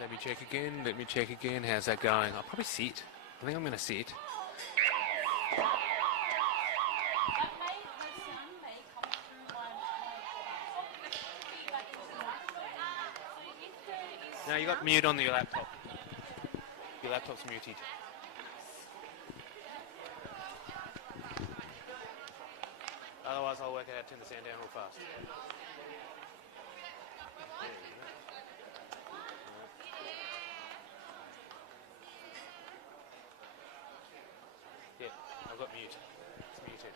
Let me check again. Let me check again. How's that going? I'll probably sit. I think I'm going to sit. No, you got mute on your laptop. Your laptop's muted. Otherwise, I'll work it out, turn the sound down real fast. Yeah, I've got mute. It's muted.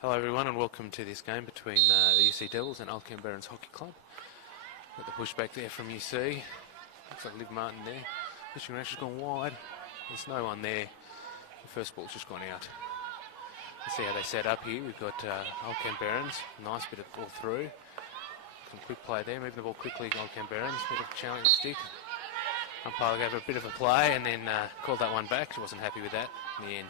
Hello everyone and welcome to this game between the UC Devils and Old Canberrans Hockey Club. Got the pushback there from UC. Looks like Liv Martin there. Fishing range has gone wide. There's no one there. The first ball's just gone out. Let's see how they set up here. We've got Old Canberrans. Nice bit of ball through. Some quick play there. Moving the ball quickly, Old Canberrans. Bit of challenge stick. Umpire gave a bit of a play and then called that one back. She wasn't happy with that in the end.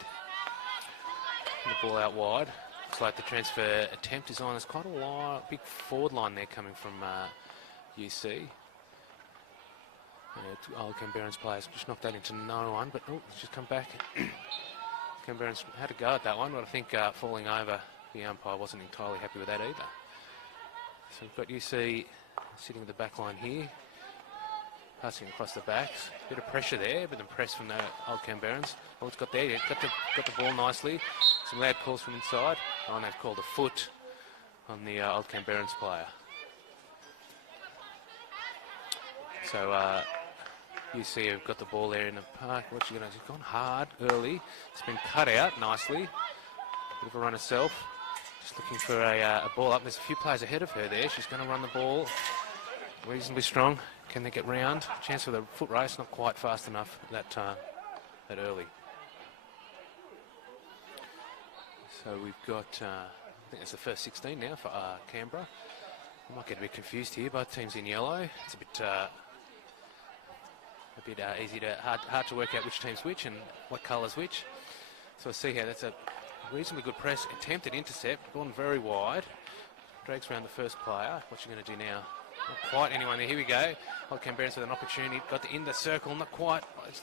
The ball out wide. Looks like the transfer attempt is on. There's quite a big forward line there coming from UC. Old Canberrans players just knocked that into no one, but it's just come back. Canberrans had a go at that one, but I think falling over, the umpire wasn't entirely happy with that either. So we've got UC sitting at the back line here, passing across the backs. Bit of pressure there, but then press from the Old Canberrans. Oh, it's got there, yeah, got the ball nicely. Some loud calls from inside. Oh, and they've called a foot on the Old Canberrans player. So UC have got the ball there in the park. What's she going to do? She's gone hard early. It's been cut out nicely. Bit of a run herself. Just looking for a ball up. There's a few players ahead of her there. She's going to run the ball reasonably strong. Can they get round? Chance for the foot race, not quite fast enough that early. So we've got, I think it's the first 16 now for Canberra. I might get a bit confused here. Both teams in yellow. It's a bit hard to work out which team's which and what colour's which. So we'll see here. That's a reasonably good press. Attempted intercept, gone very wide. Drags around the first player. What's she going to do now? Not quite anyone there. Here we go. Old Canberrans with an opportunity. Got in the circle. Not quite. It's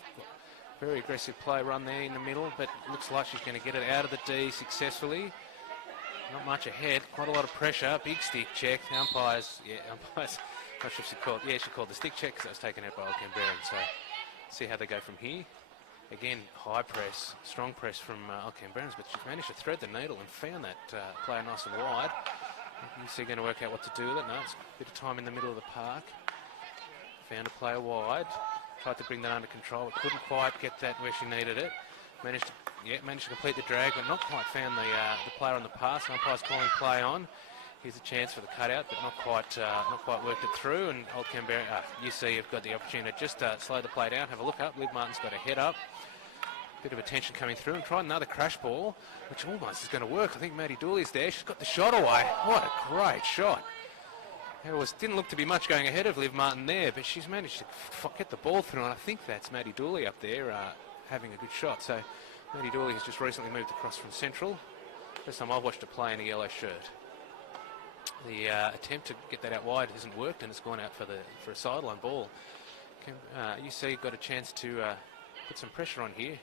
very aggressive play run there in the middle, but it looks like she's going to get it out of the D successfully. Not much ahead. Quite a lot of pressure. Big stick check. Umpires. Not sure if she called. Yeah, she called the stick check because it was taken out by Old Canberrans. So see how they go from here. Again, high press, strong press from Old Canberrans, but she's managed to thread the needle and found that player nice and wide. UC going to work out what to do with it. No, it's a bit of time in the middle of the park. Found a player wide. Tried to bring that under control, but couldn't quite get that where she needed it. Managed to complete the drag, but not quite found the player on the pass. Umpire's calling play on. Here's a chance for the cutout, but not quite worked it through. And Old Canberra, UC have got the opportunity to just slow the play down, have a look up. Liv Martin's got a head up. Bit of attention coming through and tried another crash ball, which almost is going to work. I think Maddie Dooley's there. She's got the shot away. What a great shot. Didn't look to be much going ahead of Liv Martin there, but she's managed to get the ball through, and I think that's Maddie Dooley up there having a good shot. So Maddie Dooley has just recently moved across from Central. First time I've watched her play in a yellow shirt. The attempt to get that out wide hasn't worked, and it's gone out for a sideline ball. UC got a chance to put some pressure on here.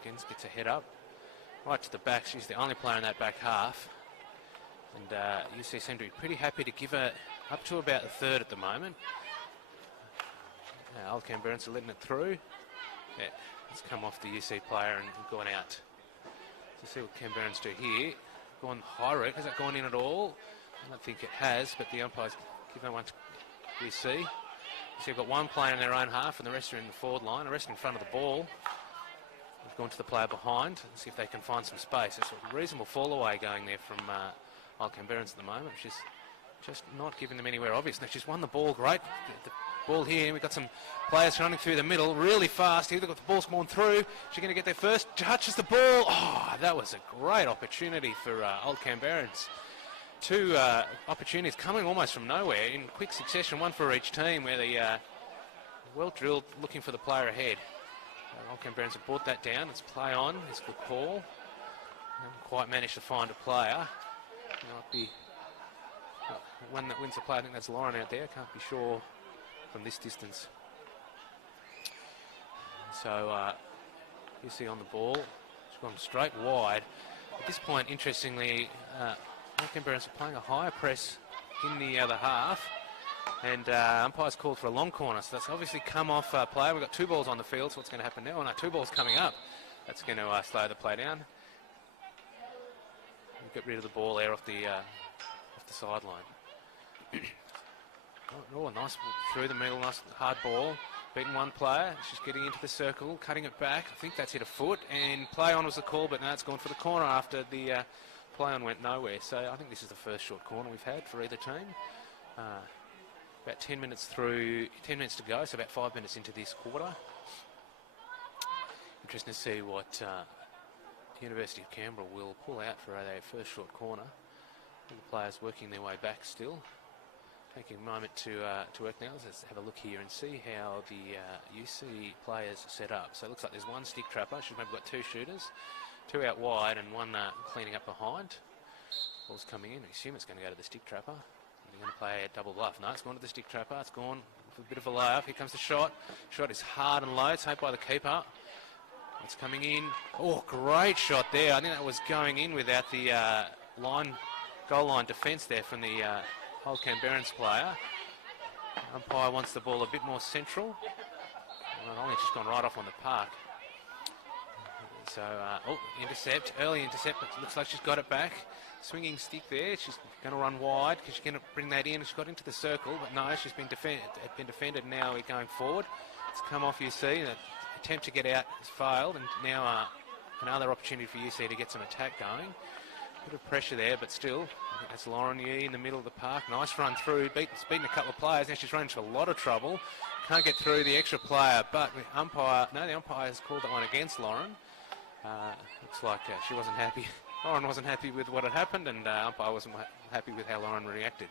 Again, gets a head up. Right to the back. She's the only player in that back half. And UC seem to be pretty happy to give her up to about a third at the moment. Old Canberrans are letting it through. Yeah, it's come off the UC player and gone out. So see what Canberrans do here. Gone high route. Has it gone in at all? I don't think it has, but the umpire's given one to UC. So you've got one player in their own half and the rest are in the forward line, the rest in front of the ball. They've gone to the player behind and see if they can find some space. There's a reasonable fall away going there from Old Canberrans at the moment, which is just not giving them anywhere obvious. Now she's won the ball great. The ball here, we've got some players running through the middle really fast. Here they've got the ball going through. She's going to get there first. Touches the ball. Oh, that was a great opportunity for Old Canberrans. Two opportunities coming almost from nowhere in quick succession, one for each team, where they well drilled looking for the player ahead. Old Canberrans have brought that down. It's play on. It's a good call. Haven't quite managed to find a player. Might be one that wins the play. I think that's Lauren out there. Can't be sure from this distance. So you see on the ball, it's gone straight wide. At this point, interestingly, Canberrans are playing a higher press in the other half, and umpire's called for a long corner, so that's obviously come off play. We've got two balls on the field, so what's going to happen now? Oh, no, two balls coming up. That's going to slow the play down. We'll get rid of the ball there off the sideline. Oh, nice through the middle, nice hard ball. Beaten one player. She's getting into the circle, cutting it back. I think that's hit a foot, and play on was the call, but now it's gone for the corner after the play on went nowhere. So I think this is the first short corner we've had for either team. About 10 minutes through, 10 minutes to go, so about 5 minutes into this quarter. Interesting to see what University of Canberra will pull out for their first short corner. The players working their way back still. Taking a moment to work now. Let's have a look here and see how the UC players set up. So it looks like there's one stick trapper. She's maybe got two shooters, two out wide and one cleaning up behind. Ball's coming in. I assume it's going to go to the stick trapper. They're going to play a double bluff. No, it's gone to the stick trapper. It's gone for a bit of a layup. Here comes the shot. Shot is hard and low. It's hit by the keeper. It's coming in. Oh, great shot there. I think that was going in without the goal line defence there from the Old Canberrans player. Umpire wants the ball a bit more central. Well, I think it's just gone right off on the park. So, intercept, early intercept, but looks like she's got it back. Swinging stick there, she's going to run wide because she's going to bring that in. She's got into the circle, but no, she's been defended. Now we're going forward. It's come off UC. The attempt to get out has failed, and now another opportunity for UC to get some attack going. Bit of pressure there, but still, I think that's Lauren Yee in the middle of the park. Nice run through, beaten a couple of players. Now she's run into a lot of trouble. Can't get through the extra player, but the umpire has called that one against Lauren. Looks like she wasn't happy. Lauren wasn't happy with what had happened, and umpire wasn't happy with how Lauren reacted.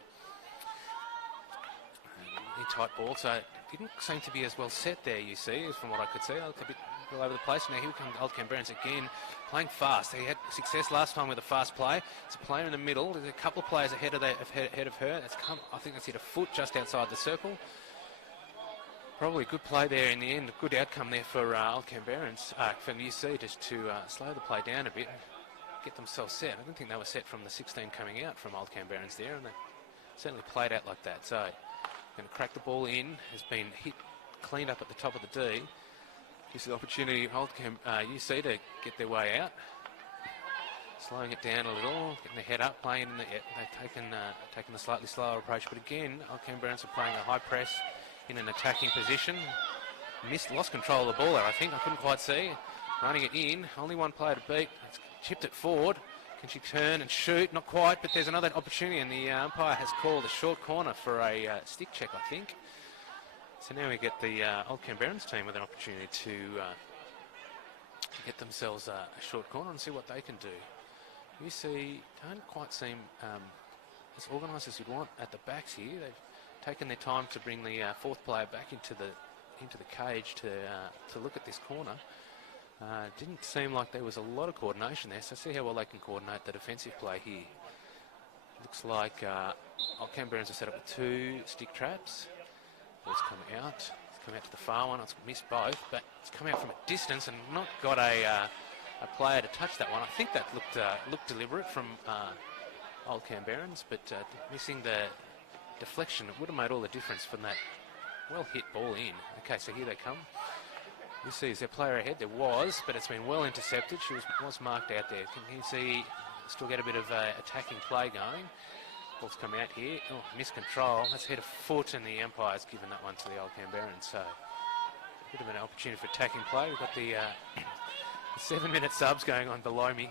Really tight ball, so it didn't seem to be as well set there, you see, from what I could see. A bit all over the place. Now here comes Old Canberrans again, playing fast. He had success last time with a fast play. It's a player in the middle. There's a couple of players ahead of her. I think that's hit a foot just outside the circle. Probably a good play there in the end. A good outcome there for Old Canberrans, for the UC, just to slow the play down a bit and get themselves set. I don't think they were set from the 16 coming out from Old Canberrans there, and they certainly played out like that. So, going to crack the ball in. Has been cleaned up at the top of the D. Gives the opportunity of UC to get their way out. Slowing it down a little, getting their head up, playing in the. They've taken a slightly slower approach, but again, Old Canberrans are playing a high press in an attacking position. Lost control of the ball there, I think. I couldn't quite see. Running it in, only one player to beat. It's chipped it forward. Can she turn and shoot? Not quite, but there's another opportunity, and the umpire has called a short corner for a stick check, I think. So now we get the Old Canberrans team with an opportunity to get themselves a short corner and see what they can do. UC don't quite seem as organised as you'd want at the backs here. They've taken their time to bring the fourth player back into the cage to look at this corner. Didn't seem like there was a lot of coordination there, so see how well they can coordinate the defensive play here. Looks like Old Canberrans are set up with 2 stick traps. Ball's come out. It's come out to the far one. It's missed both, but it's come out from a distance and not got a player to touch that one. I think that looked deliberate from Old Canberrans, but missing the deflection, it would have made all the difference from that well-hit ball in. Okay, so here they come. You see, is there a player ahead? There was, but it's been well intercepted. She was marked out there. Can you see, still get a bit of attacking play going. Ball's come out here. Oh, missed control. That's hit a foot, and the umpire's given that one to the Old Canberrans. So, a bit of an opportunity for attacking play. We've got the 7-minute subs going on below me.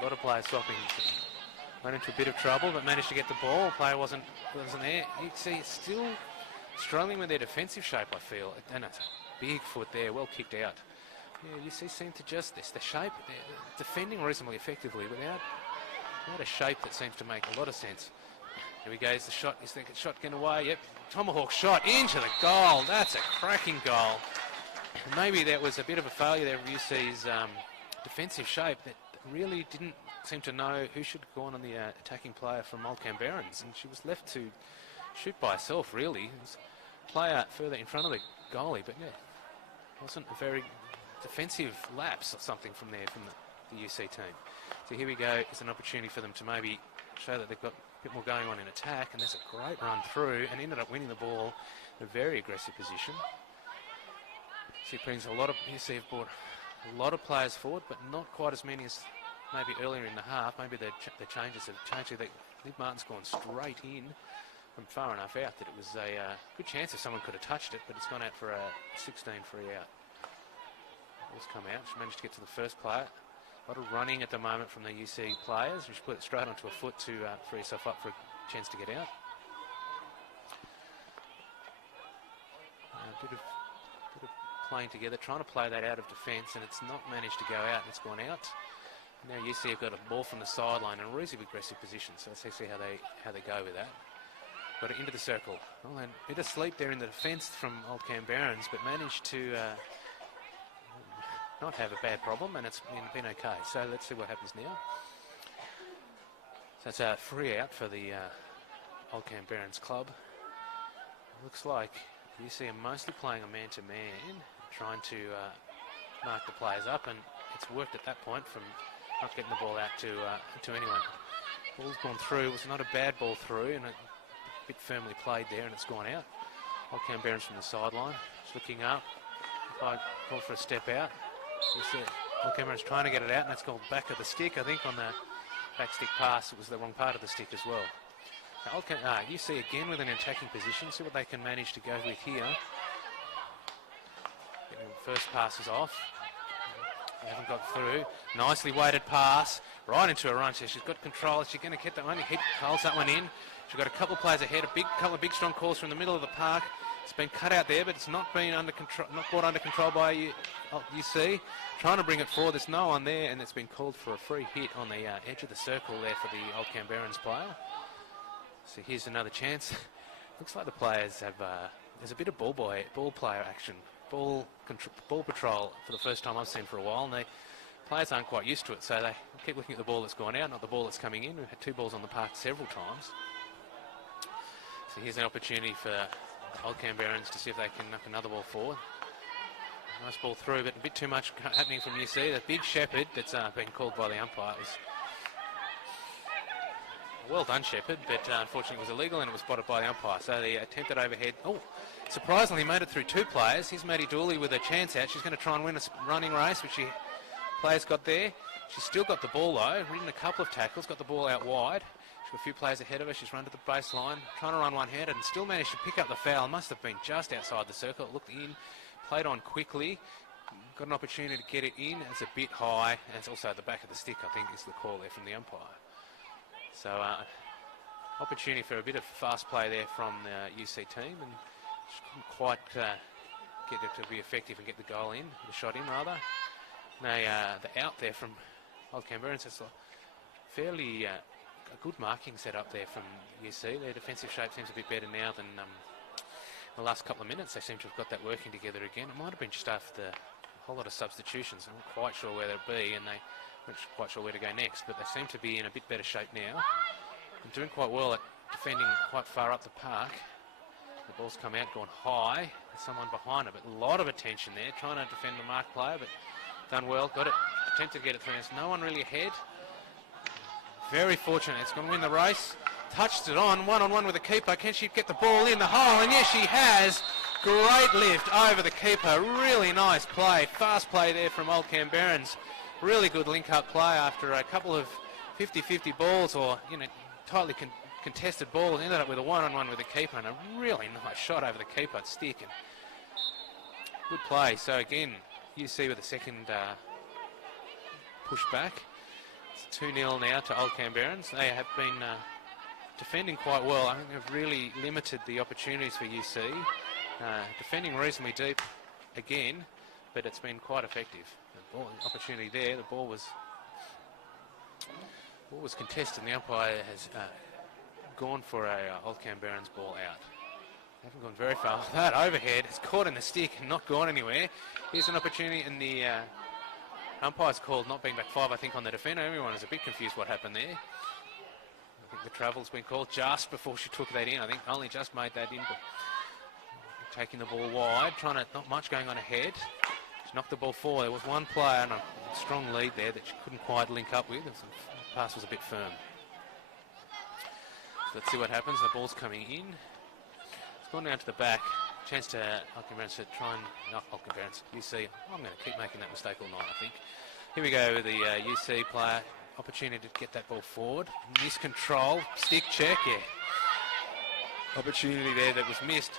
A lot of players swapping. Went into a bit of trouble, but managed to get the ball. Player wasn't there. You can see it's still struggling with their defensive shape, I feel. And it's a big foot there, well kicked out. Yeah, you see, seem to just this. The shape, they're defending reasonably effectively without a shape that seems to make a lot of sense. Here we go, is the shot, is the shot getting away? Yep, tomahawk shot into the goal. That's a cracking goal. Maybe that was a bit of a failure there of UC's defensive shape that really didn't seem to know who should go on the attacking player from Old Canberrans, and she was left to shoot by herself, really. It was a player further in front of the goalie, but yeah, wasn't a very defensive lapse or something from there from the UC team. So here we go. It's an opportunity for them to maybe show that they've got a bit more going on in attack, and there's a great run through and ended up winning the ball in a very aggressive position. So it brings a lot of, UC have brought a lot of players forward, but not quite as many as maybe earlier in the half. Maybe the changes have changed. Liv Martin's gone straight in from far enough out that it was a good chance if someone could have touched it, but it's gone out for a 16 free out. Ball's come out. She managed to get to the first player. A lot of running at the moment from the UC players. She put it straight onto a foot to free herself up for a chance to get out. A bit of playing together, trying to play that out of defence, and it's not managed to go out, and it's gone out. Now UC have got a ball from the sideline in a reasonably aggressive position, so let's see how they go with that. Got it into the circle. Well, and a bit of sleep there in the defence from Old Canberrans, but managed to not have a bad problem, and it's been okay. So let's see what happens now. So it's a free out for the Old Canberrans club. Looks like UC are mostly playing a man-to-man, trying to mark the players up, and it's worked at that point from not getting the ball out to anyone. Ball's gone through. It was not a bad ball through, and a bit firmly played there, and it's gone out. Old Canberrans from the sideline. Just looking up. Call for a step out. Old Canberrans trying to get it out, and that's gone back of the stick. I think on the back stick pass, it was the wrong part of the stick as well. UC again with an attacking position. See what they can manage to go with here. Getting the first passes off. They haven't got through. Nicely weighted pass right into a run. So she's got control. She's going to get that one. Holds that one in. She's got a couple of players ahead. Couple of big strong calls from the middle of the park. It's been cut out there, but it's not been under control. Not brought under control by UC. Trying to bring it forward. There's no one there, and it's been called for a free hit on the edge of the circle there for the Old Canberrans player. So here's another chance. Looks like the players have. There's a bit of ball player action, ball patrol for the first time I've seen for a while, and the players aren't quite used to it. So they keep looking at the ball that's gone out, not the ball that's coming in. We've had 2 balls on the park several times. So here's an opportunity for the Old Canberrans to see if they can knock another ball forward. Nice ball through, but a bit too much happening from UC. The big shepherd that's been called by the umpires. Well done, Shepherd, but unfortunately it was illegal and it was spotted by the umpire. So the attempted overhead. Oh, surprisingly made it through 2 players. Here's Maddie Dooley with a chance out. She's going to try and win a running race, which players got there. She's still got the ball though. Ridden a couple of tackles, got the ball out wide. She's got a few players ahead of her. She's run to the baseline, trying to run one-handed and still managed to pick up the foul. Must have been just outside the circle. It looked in, played on quickly. Got an opportunity to get it in. It's a bit high, and it's also at the back of the stick, I think, is the call there from the umpire. So, opportunity for a bit of fast play there from the UC team, and just couldn't quite get it to be effective and get the goal in, the shot in rather. The out there from Old Canberrans, it's a fairly a good marking set up there from UC. Their defensive shape seems a bit better now than the last couple of minutes. They seem to have got that working together again. It might have been just after a whole lot of substitutions. I'm not quite sure where they'll be, and they weren't quite sure where to go next, but they seem to be in a bit better shape now. doing quite well at defending quite far up the park. The ball's come out, gone high. There's someone behind it, but a lot of attention there, trying to defend the mark player, but done well. Got it, attempted to get it through. There's no one really ahead. Very fortunate. It's going to win the race. Touched it on one with the keeper. Can she get the ball in the hole? And yes, she has. Great lift over the keeper. Really nice play. Fast play there from Old Canberrans. Really good link-up play after a couple of 50-50 balls, or, you know, tightly contested balls. Ended up with a one-on-one with the keeper and a really nice shot over the keeper stick. And good play. So again, UC with a second push back. It's 2-0 now to Old Canberrans. They have been defending quite well. I think they've really limited the opportunities for UC. Defending reasonably deep again, but it's been quite effective. The ball, opportunity there. The ball was contested, and the umpire has gone for a Old Canberrans ball out. They haven't gone very far. That overhead is caught in the stick and not gone anywhere. Here's an opportunity, and the umpire's called not being back 5, I think, on the defender. Everyone is a bit confused what happened there. I think the travel's been called just before she took that in. I think only just made that in, but taking the ball wide, not much going on ahead. She knocked the ball forward. There was one player and a strong lead there that she couldn't quite link up with. The pass was a bit firm. So let's see what happens. The ball's coming in. It's gone down to the back. Chance to Old Canberrans to try and knock Old Canberrans. UC, I'm going to keep making that mistake all night, I think. Here we go with the UC player. Opportunity to get that ball forward. Miscontrol. Stick check, yeah. Opportunity there that was missed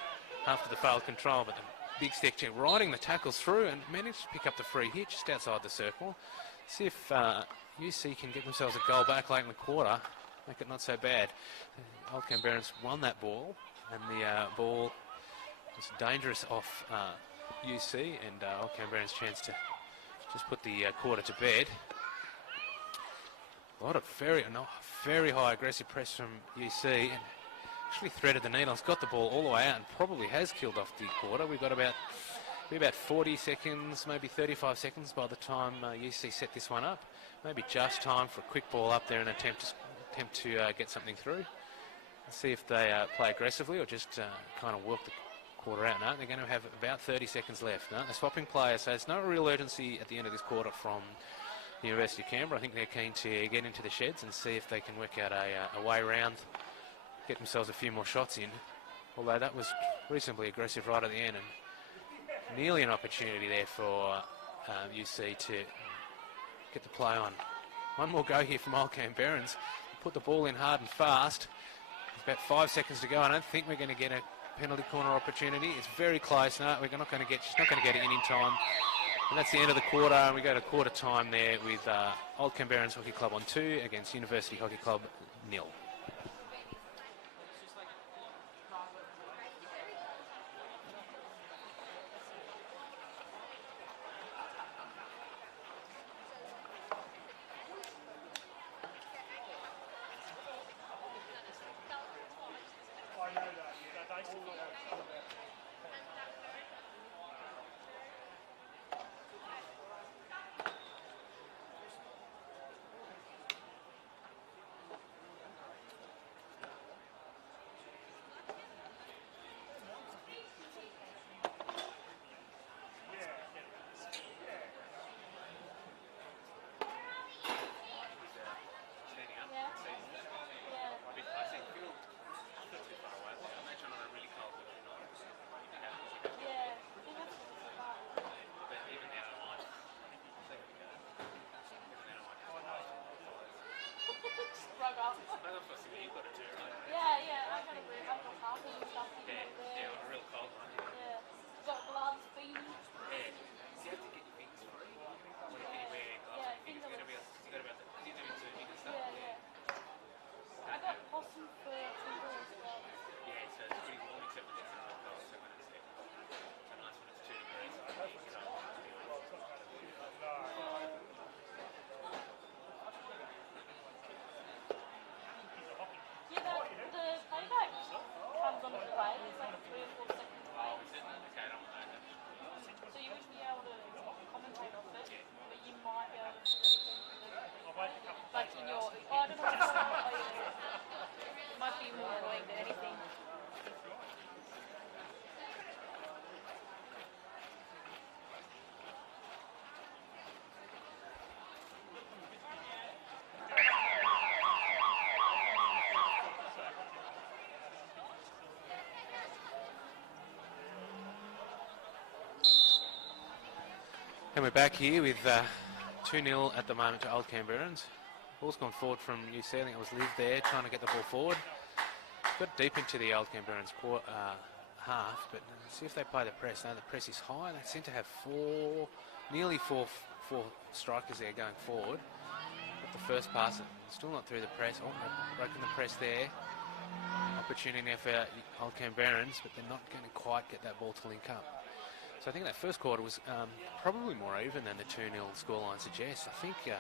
after the failed control, but the big stick check, riding the tackles through and managed to pick up the free hit just outside the circle. See if UC can get themselves a goal back late in the quarter, make it not so bad. Old Canberrans won that ball, and the ball was dangerous off UC, and Old Canberrans' chance to just put the quarter to bed. A lot of very high aggressive press from UC, and actually threaded the needles, got the ball all the way out, and probably has killed off the quarter. We've got about 40 seconds, maybe 35 seconds by the time UC set this one up. Maybe just time for a quick ball up there and attempt to get something through. Let's see if they play aggressively or just kind of work the quarter out. No, they're going to have about 30 seconds left. No, they're swapping players, so there's no real urgency at the end of this quarter from the University of Canberra. I think they're keen to get into the sheds and see if they can work out a way around, get themselves a few more shots in. Although that was reasonably aggressive right at the end, and nearly an opportunity there for UC to get the play on. One more go here from Old Canberrans. Put the ball in hard and fast. There's about 5 seconds to go. I don't think we're going to get a penalty corner opportunity. It's very close. No, she's not going to get it in time. And that's the end of the quarter, and we go to quarter time there with Old Canberrans Hockey Club on 2 against University Hockey Club 0. And we're back here with 2-0 at the moment to Old Canberrans. Ball's gone forward from UC. I think it was Liv there trying to get the ball forward. Got deep into the Old Canberrans half, but see if they play the press. No, the press is high. They seem to have nearly four strikers there going forward. Got the first pass, still not through the press. Oh, they've broken the press there. Opportunity there for Old Canberrans, but they're not going to quite get that ball to link up. So I think that first quarter was probably more even than the 2-0 scoreline suggests. I think it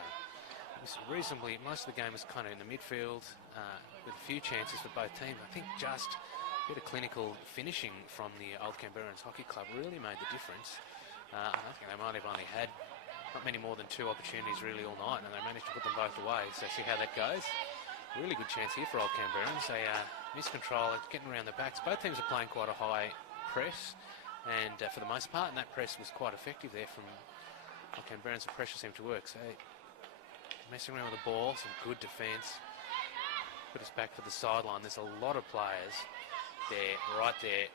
was reasonably, most of the game was kind of in the midfield with a few chances for both teams. I think just a bit of clinical finishing from the Old Canberrans Hockey Club really made the difference. I think they might have only had not many more than 2 opportunities really all night, and they managed to put them both away. So see how that goes. Really good chance here for Old Canberrans. They miscontrol, getting around the backs. Both teams are playing quite a high press. And for the most part, and that press was quite effective there from Old Canberrans. The pressure seemed to work. So messing around with the ball, some good defence. Put us back to the sideline. There's a lot of players there, right there,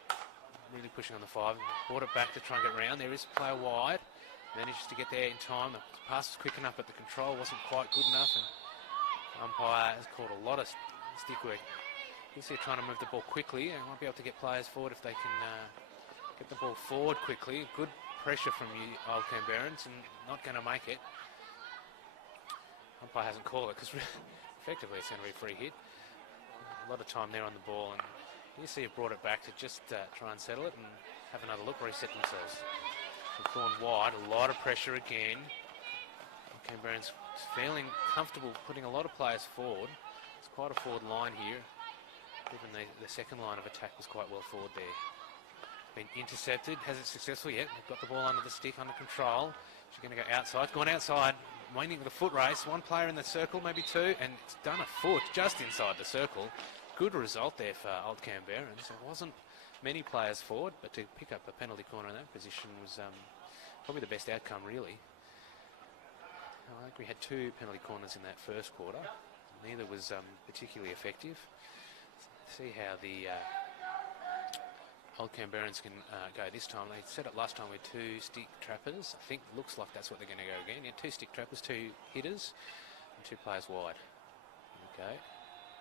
really pushing on the 5. Brought it back to try and get around. There is a player wide. Manages to get there in time. The pass was quick enough, but the control wasn't quite good enough. And the umpire has called a lot of stick work. He's here trying to move the ball quickly, and might be able to get players forward if they can get the ball forward quickly. Good pressure from you, Old Canberrans, and not going to make it. Umpire hasn't called it because effectively it's going to be a free hit. A lot of time there on the ball, and you see have brought it back to just try and settle it and have another look, reset themselves. They've gone wide, a lot of pressure again. Old Canberrans feeling comfortable putting a lot of players forward. It's quite a forward line here. Even the second line of attack was quite well forward there. Been intercepted, hasn't successful yet. Got the ball under the stick, under control. She's going to go outside, gone outside, waiting with a foot race. 1 player in the circle, maybe 2, and it's done a foot just inside the circle. Good result there for Old Canberrans. There wasn't many players forward, but to pick up a penalty corner in that position was probably the best outcome, really. I think we had 2 penalty corners in that first quarter. Neither was particularly effective. See how the Old Canberrans can go this time. They set it last time with 2 stick trappers. I think looks like that's what they're going to go again. Yeah, 2 stick trappers, 2 hitters, and 2 players wide. Okay.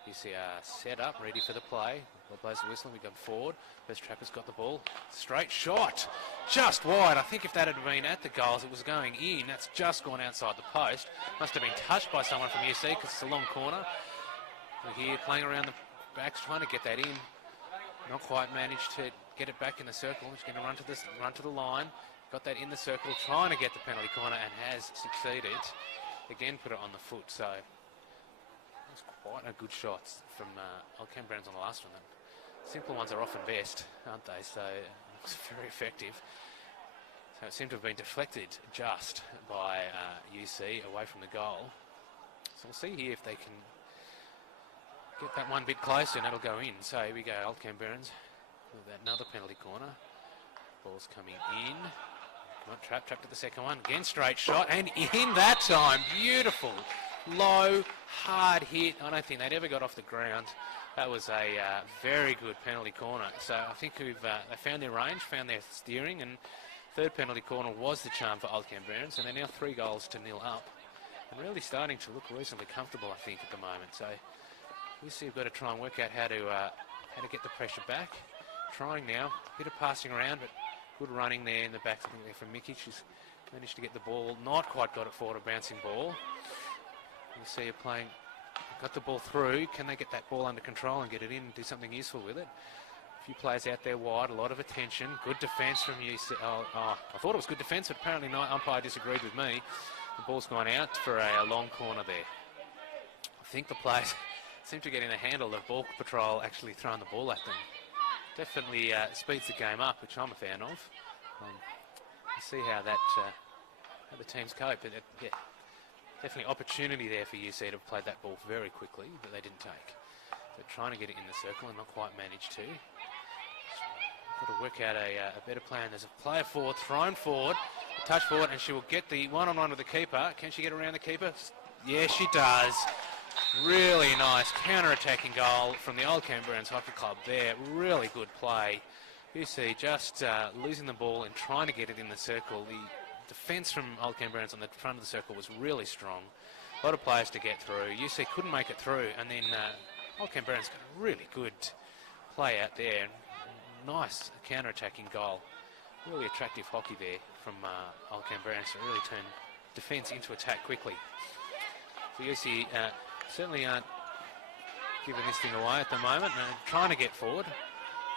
You see set up, ready for the play. Ball blows the whistle and we go forward. First trapper's got the ball. Straight shot. Just wide. I think if that had been at the goals, it was going in. That's just gone outside the post. Must have been touched by someone from UC because it's a long corner. We're here playing around the backs, trying to get that in. Not quite managed to get it back in the circle. He's going to run to the line. Got that in the circle, trying to get the penalty corner, and has succeeded. Again, put it on the foot. So that's quite a good shot from Old Canberrans on the last one. Simple ones are often best, aren't they? So it was very effective. So it seemed to have been deflected just by UC away from the goal. So we'll see here if they can get that one bit closer and that'll go in. So here we go, Old Canberrans with another penalty corner. Ball's coming in. Not trapped at the second one. Again, straight shot, and in that time. Beautiful. Low, hard hit. I don't think they'd ever got off the ground. That was a very good penalty corner. So I think they found their range, found their steering, and third penalty corner was the charm for Old Canberrans, and they're now 3 goals to 0 up. And really starting to look reasonably comfortable, I think, at the moment. So we see we've got to try and work out how to get the pressure back. Trying now, a bit of passing around, but good running there in the back. I think there from Mickey. She's managed to get the ball, not quite got it forward, a bouncing ball. You see her playing, got the ball through. Can they get that ball under control and get it in and do something useful with it? A few players out there wide, a lot of attention. Good defence from UC. I thought it was good defence, but apparently not. Umpire disagreed with me. The ball's gone out for a long corner there. I think the players seem to get in the handle of ball patrol actually throwing the ball at them. Definitely speeds the game up, which I'm a fan of. You see how the teams cope. But yeah, definitely opportunity there for UC to have played that ball very quickly, but they didn't take. So trying to get it in the circle and not quite managed to. Got to work out a better plan. There's a player forward, thrown forward, a touch forward, and she will get the one-on-one with the keeper. Can she get around the keeper? Yeah, she does. Really nice counter-attacking goal from the Old Canberrans Hockey Club there. Really good play. UC just losing the ball and trying to get it in the circle. defence from Old Canberrans on the front of the circle was really strong. A lot of players to get through. UC couldn't make it through, and then Old Canberrans got a really good play out there. Nice counter-attacking goal. Really attractive hockey there from Old Canberrans to really turn defence into attack quickly. So UC certainly aren't giving this thing away at the moment. Trying to get forward,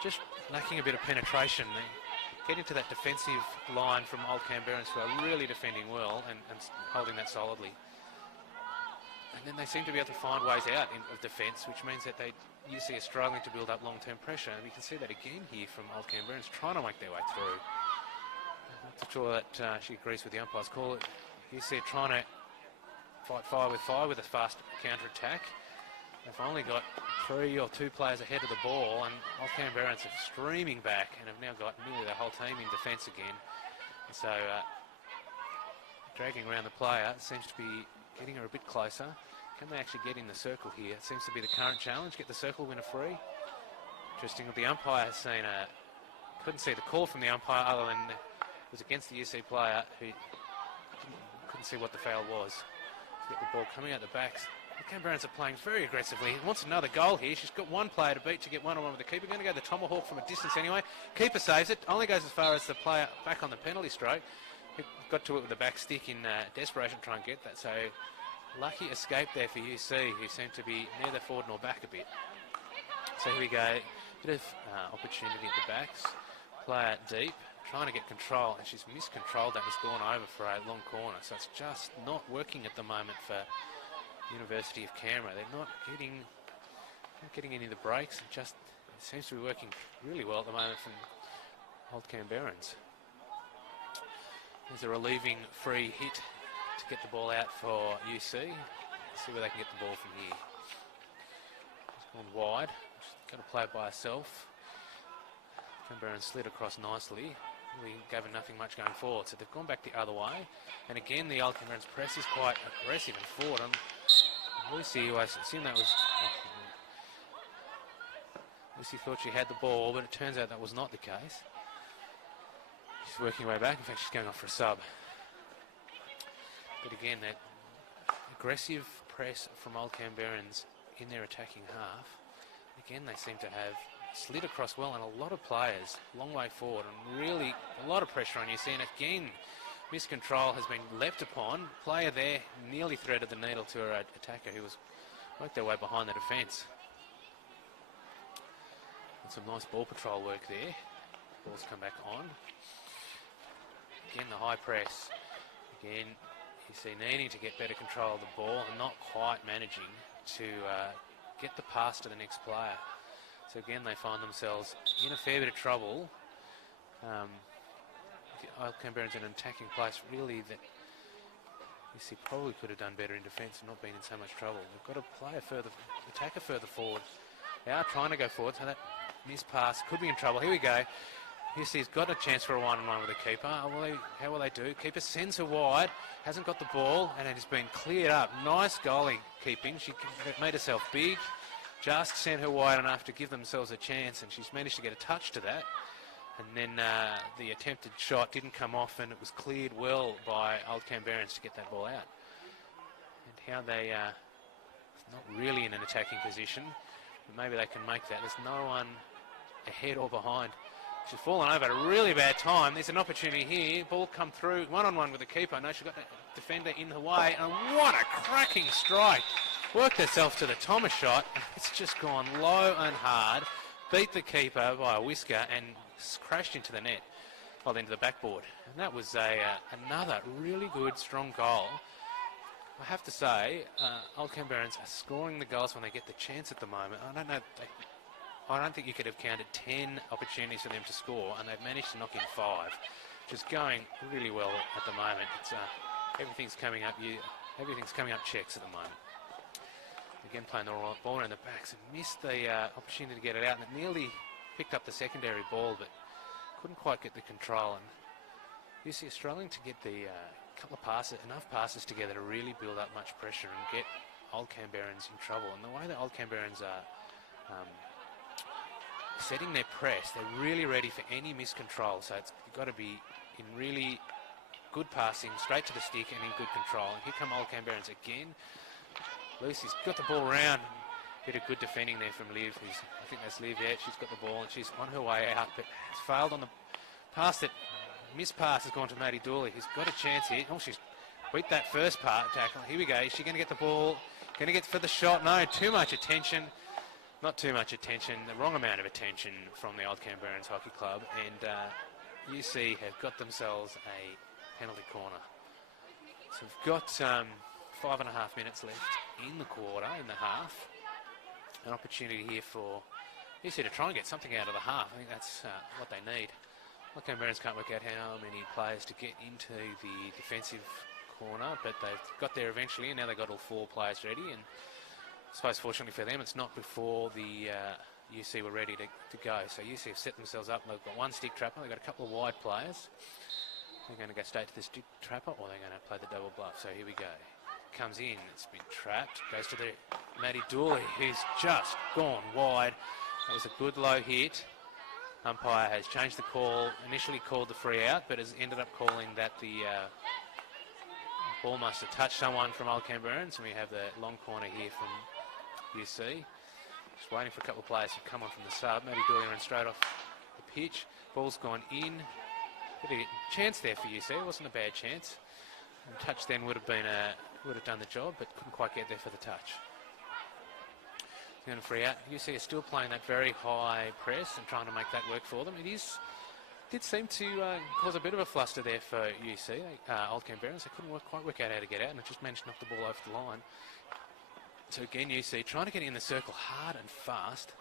just lacking a bit of penetration. They get into that defensive line from Old Canberrans, who are really defending well and holding that solidly. And then they seem to be able to find ways out of defence, which means that UC are struggling to build up long-term pressure. And you can see that again here from Old Canberrans trying to make their way through. I'm not sure that she agrees with the umpire's call. UC are trying to fight fire with a fast counter-attack. They've only got 3 or 2 players ahead of the ball, and Old Canberrans are streaming back and have now got nearly the whole team in defence again. And so dragging around the player seems to be getting her a bit closer. Can they actually get in the circle here? It seems to be the current challenge. Get the circle winner free. Interesting. The umpire has seen couldn't see the call from the umpire other than it was against the UC player who couldn't see what the foul was. So get the ball coming out the backs. The Canberrans are playing very aggressively. He wants another goal here. She's got one player to beat to get one-on-one with the keeper. Going to go the tomahawk from a distance anyway. Keeper saves it. Only goes as far as the player back on the penalty stroke. He got to it with the back stick in desperation to try and get that. So lucky escape there for UC, who seem to be neither forward nor back a bit. So here we go. Bit of opportunity at the backs. Player deep, trying to get control, and she's miscontrolled that. Has gone over for a long corner. So it's just not working at the moment for University of Canberra. They're not getting any of the breaks. It seems to be working really well at the moment from Old Canberrans. There's a relieving free hit to get the ball out for UC. Let's see where they can get the ball from here. It's gone wide. She's got to play it by herself. Canberra slid across nicely. Really gave her nothing much going forward. So they've gone back the other way. And again, the Old Canberrans press is quite aggressive and forward. Lucy, I assume that was... Lucy thought she had the ball, but it turns out that was not the case. She's working her way back. In fact, she's going off for a sub. But again, that aggressive press from Old Canberrans in their attacking half. Again, they seem to have slid across well, and a lot of players, long way forward, and really a lot of pressure on UC. And again, miscontrol has been leapt upon. Player there nearly threaded the needle to her attacker, who was worked their way behind the defence. And some nice ball patrol work there. Ball's come back on. Again, the high press. Again, you see needing to get better control of the ball and not quite managing to get the pass to the next player. So again, they find themselves in a fair bit of trouble. Old Canberrans in an attacking place, really, that you see probably could have done better in defence and not been in so much trouble. They've got to play a further, attacker further forward. They are trying to go forward, so that missed pass could be in trouble. Here we go. UC's got a chance for a one-on-one with the keeper. How will they do? Keeper sends her wide, hasn't got the ball, and it has been cleared up. Nice goalie keeping. She made herself big, just sent her wide enough to give themselves a chance, and she's managed to get a touch to that. And then the attempted shot didn't come off, and it was cleared well by Old Canberrans to get that ball out. And how they not really in an attacking position, but maybe they can make that. There's no one ahead or behind. She's fallen over at a really bad time. There's an opportunity here. Ball come through, one-on-one with the keeper. No, she's got the defender in her way. And what a cracking strike. Worked herself to the Thomas shot. It's just gone low and hard. Beat the keeper by a whisker and crashed into the net, well, into the backboard. And that was another really good, strong goal. I have to say, Old Canberrans are scoring the goals when they get the chance at the moment. I don't think you could have counted 10 opportunities for them to score, and they've managed to knock in 5, which is going really well at the moment. It's everything's coming up checks at the moment. Again, playing the ball around the backs and missed the opportunity to get it out, and it nearly picked up the secondary ball, but couldn't quite get the control. And UC is struggling to get the couple of passes, enough passes together to really build up much pressure and get Old Canberrans in trouble. And the way that Old Canberrans are setting their press, they're really ready for any miscontrol. So you've got to be in really good passing, straight to the stick and in good control. And here come Old Canberrans again. Lucy's got the ball round. Bit of good defending there from Liv. I think that's Liv, yeah. She's got the ball and she's on her way out, but has failed on the pass. That missed pass has gone to Maddie Dooley, who's got a chance here. Oh, she's beat that first part tackle. Here we go. Is she going to get the ball? Going to get for the shot? No, too much attention. Not too much attention. The wrong amount of attention from the Old Canberrans Hockey Club. And UC have got themselves a penalty corner. So we've got 5.5 minutes left in the quarter, in the half. An opportunity here for UC to try and get something out of the half. I think that's what they need. Old Canberrans can't work out how many players to get into the defensive corner, but they've got there eventually, and now they've got all 4 players ready. And I suppose fortunately for them, it's not before the UC were ready to go. So UC have set themselves up. They've got one stick trapper. They've got a couple of wide players. They're going to go straight to the stick trapper, or they're going to play the double bluff. So here we go. Comes in, it's been trapped, goes to the Maddie Dooley, who's just gone wide. That was a good low hit. Umpire has changed the call, initially called the free out, but has ended up calling that the ball must have touched someone from Old Canberrans, and we have the long corner here from UC. Just waiting for a couple of players to come on from the sub. Maddie Dooley ran straight off the pitch. Ball's gone in. Bit of a chance there for UC. It wasn't a bad chance. And touch then would have done the job, but couldn't quite get there for the touch. Going to free out. UC is still playing that very high press and trying to make that work for them. Did seem to cause a bit of a fluster there for UC, Old Canberrans. They couldn't quite work out how to get out, and it just managed to knock the ball over the line. So again, UC trying to get in the circle hard and fast.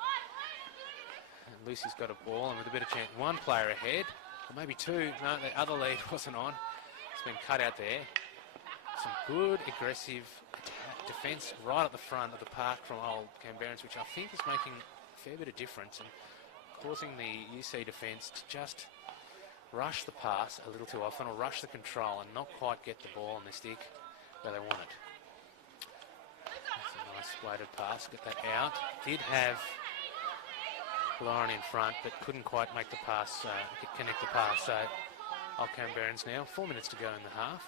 And Lucy's got a ball, and with a bit of chance, one player ahead, or maybe 2. No, the other lead wasn't on. It's been cut out there. Some good aggressive defence right at the front of the park from Old Canberrans, which I think is making a fair bit of difference and causing the UC defence to just rush the pass a little too often, or rush the control and not quite get the ball on the stick where they want it. That's a nice weighted pass, get that out. Did have Lauren in front, but couldn't quite make the pass, connect the pass. So Old Canberrans now, 4 minutes to go in the half.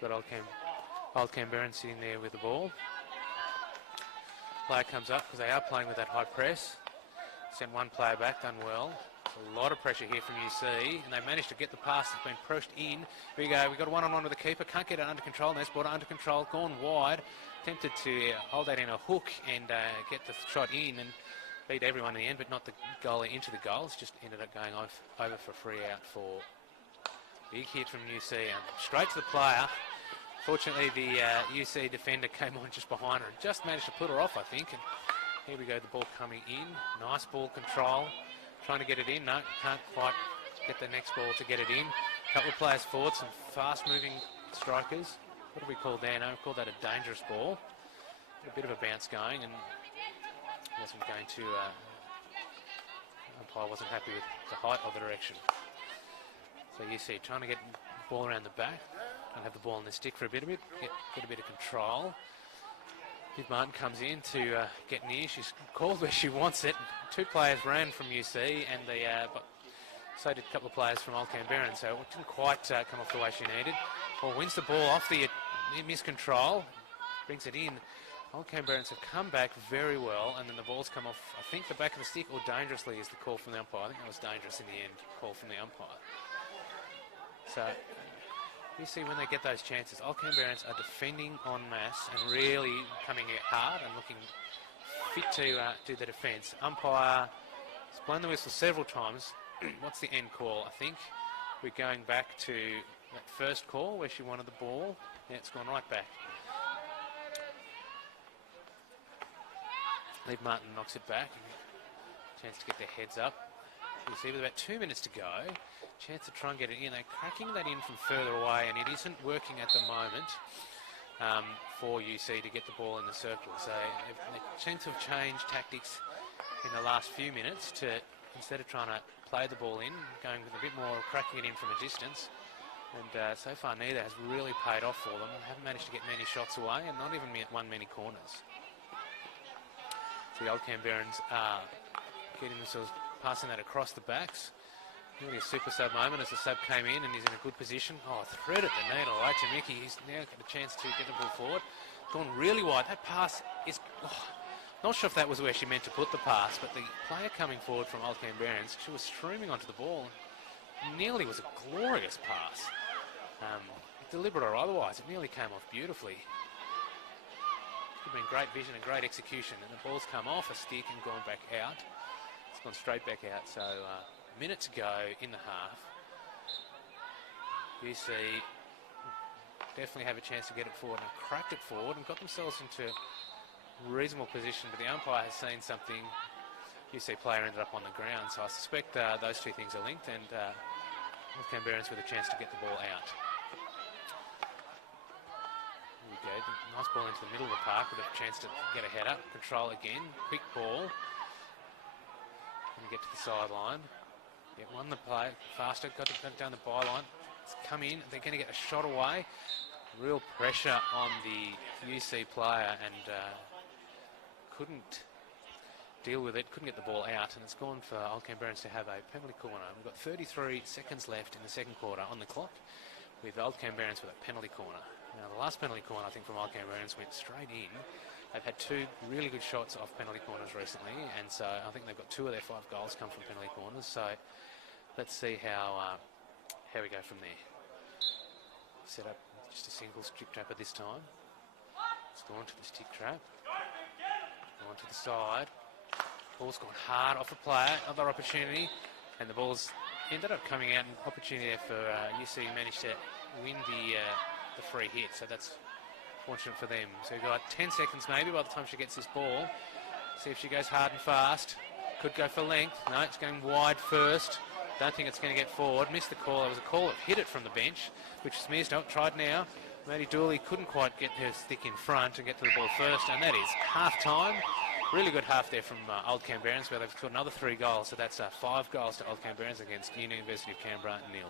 Got Old Canberrans sitting there with the ball. Player comes up because they are playing with that high press. Sent one player back, done well. A lot of pressure here from UC, and they managed to get the pass that's been pushed in. Here we go, we've got a one-on-one with the keeper, can't get it under control, and that's brought it under control, gone wide. Tempted to hold that in a hook and get the shot in and beat everyone in the end, but not the goalie into the goals. Just ended up going over for free out for big hit from UC, and straight to the player. Fortunately, the UC defender came on just behind her and just managed to put her off, I think. And here we go, the ball coming in. Nice ball control. Trying to get it in. No, can't quite get the next ball to get it in. A couple of players forward, some fast-moving strikers. What do we call there? No, we call that a dangerous ball. A bit of a bounce going, and wasn't going to... umpire wasn't happy with the height or the direction. So UC trying to get the ball around the back. Don't have the ball on the stick for a bit, get a bit of control. Viv Martin comes in to get near. She's called where she wants it. 2 players ran from UC, and so did a couple of players from Old Canberrans, so it didn't quite come off the way she needed. Ball wins the ball off the miscontrol, brings it in. Old Canberrans have come back very well, and then the ball's come off, I think, the back of the stick, or dangerously is the call from the umpire. I think that was dangerous in the end, call from the umpire. So you see when they get those chances, Old Canberrans are defending en masse and really coming out hard and looking fit to do the defence. Umpire has blown the whistle several times. What's the end call? I think we're going back to that first call where she wanted the ball. Yeah, it's gone right back. Liv Martin knocks it back. Chance to get their heads up. You see with about 2 minutes to go, chance to try and get it in. They're cracking that in from further away, and it isn't working at the moment for UC to get the ball in the circle. So they seem to have changed tactics in the last few minutes to, instead of trying to play the ball in, going with a bit more cracking it in from a distance. And so far neither has really paid off for them. They haven't managed to get many shots away, and not even won many corners. So the Old Canberrans are getting themselves, passing that across the backs. Really a super sub moment as the sub came in and he's in a good position. Oh, threaded the needle right to Mickey. He's now got a chance to get the ball forward. Gone really wide. That pass is... not sure if that was where she meant to put the pass, but the player coming forward from Old Canberrans, she was streaming onto the ball. Nearly was a glorious pass. Deliberate or otherwise, it nearly came off beautifully. It's been great vision and great execution, and the ball's come off a stick and gone back out. It's gone straight back out, so a minute to go in the half. UC definitely have a chance to get it forward, and cracked it forward and got themselves into reasonable position, but the umpire has seen something. UC player ended up on the ground, so I suspect those two things are linked, and Canberrans with a chance to get the ball out. Here we go, nice ball into the middle of the park with a chance to get a header, control again, quick ball, and get to the sideline. Yeah, won the play faster, got it down the byline. It's come in, they're going to get a shot away. Real pressure on the UC player, and couldn't deal with it, couldn't get the ball out, and it's gone for Old Canberrans to have a penalty corner. We've got 33 seconds left in the second quarter on the clock, with Old Canberrans with a penalty corner. Now, the last penalty corner, I think, from Old Canberrans went straight in. They've had two really good shots off penalty corners recently, and so I think they've got 2 of their 5 goals come from penalty corners. So let's see how we go from there. Set up just a single stick trap at this time. It's gone to the stick trap. Gone to the side. Ball's gone hard off a player. Another opportunity, and the ball's ended up coming out. An opportunity there for UC managed to win the free hit. So that's fortunate for them. So we've got 10 seconds maybe by the time she gets this ball. See if she goes hard and fast. Could go for length. No, it's going wide first. Don't think it's going to get forward. Missed the call. There was a call that hit it from the bench, which is missed. Oh, tried now. Maddie Dooley couldn't quite get her stick in front and get to the ball first, and that is half-time. Really good half there from Old Canberrans, where they've scored another 3 goals, so that's 5 goals to Old Canberrans against University of Canberra 0.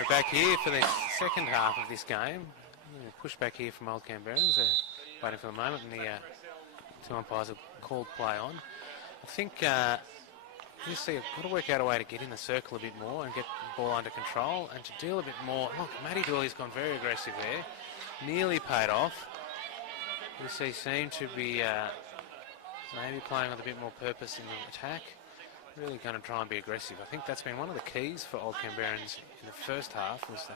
we're back here for the second half of this game. Push back here from Old Canberrans. Waiting for the moment, and the two umpires have called play on. I think you see, I've got to work out a way to get in the circle a bit more and get the ball under control and to deal a bit more. Look, Matty Dooley's gone very aggressive there. Nearly paid off. You see, seem to be maybe playing with a bit more purpose in the attack. Really going to try and be aggressive. I think that's been one of the keys for Old Canberrans in the first half, was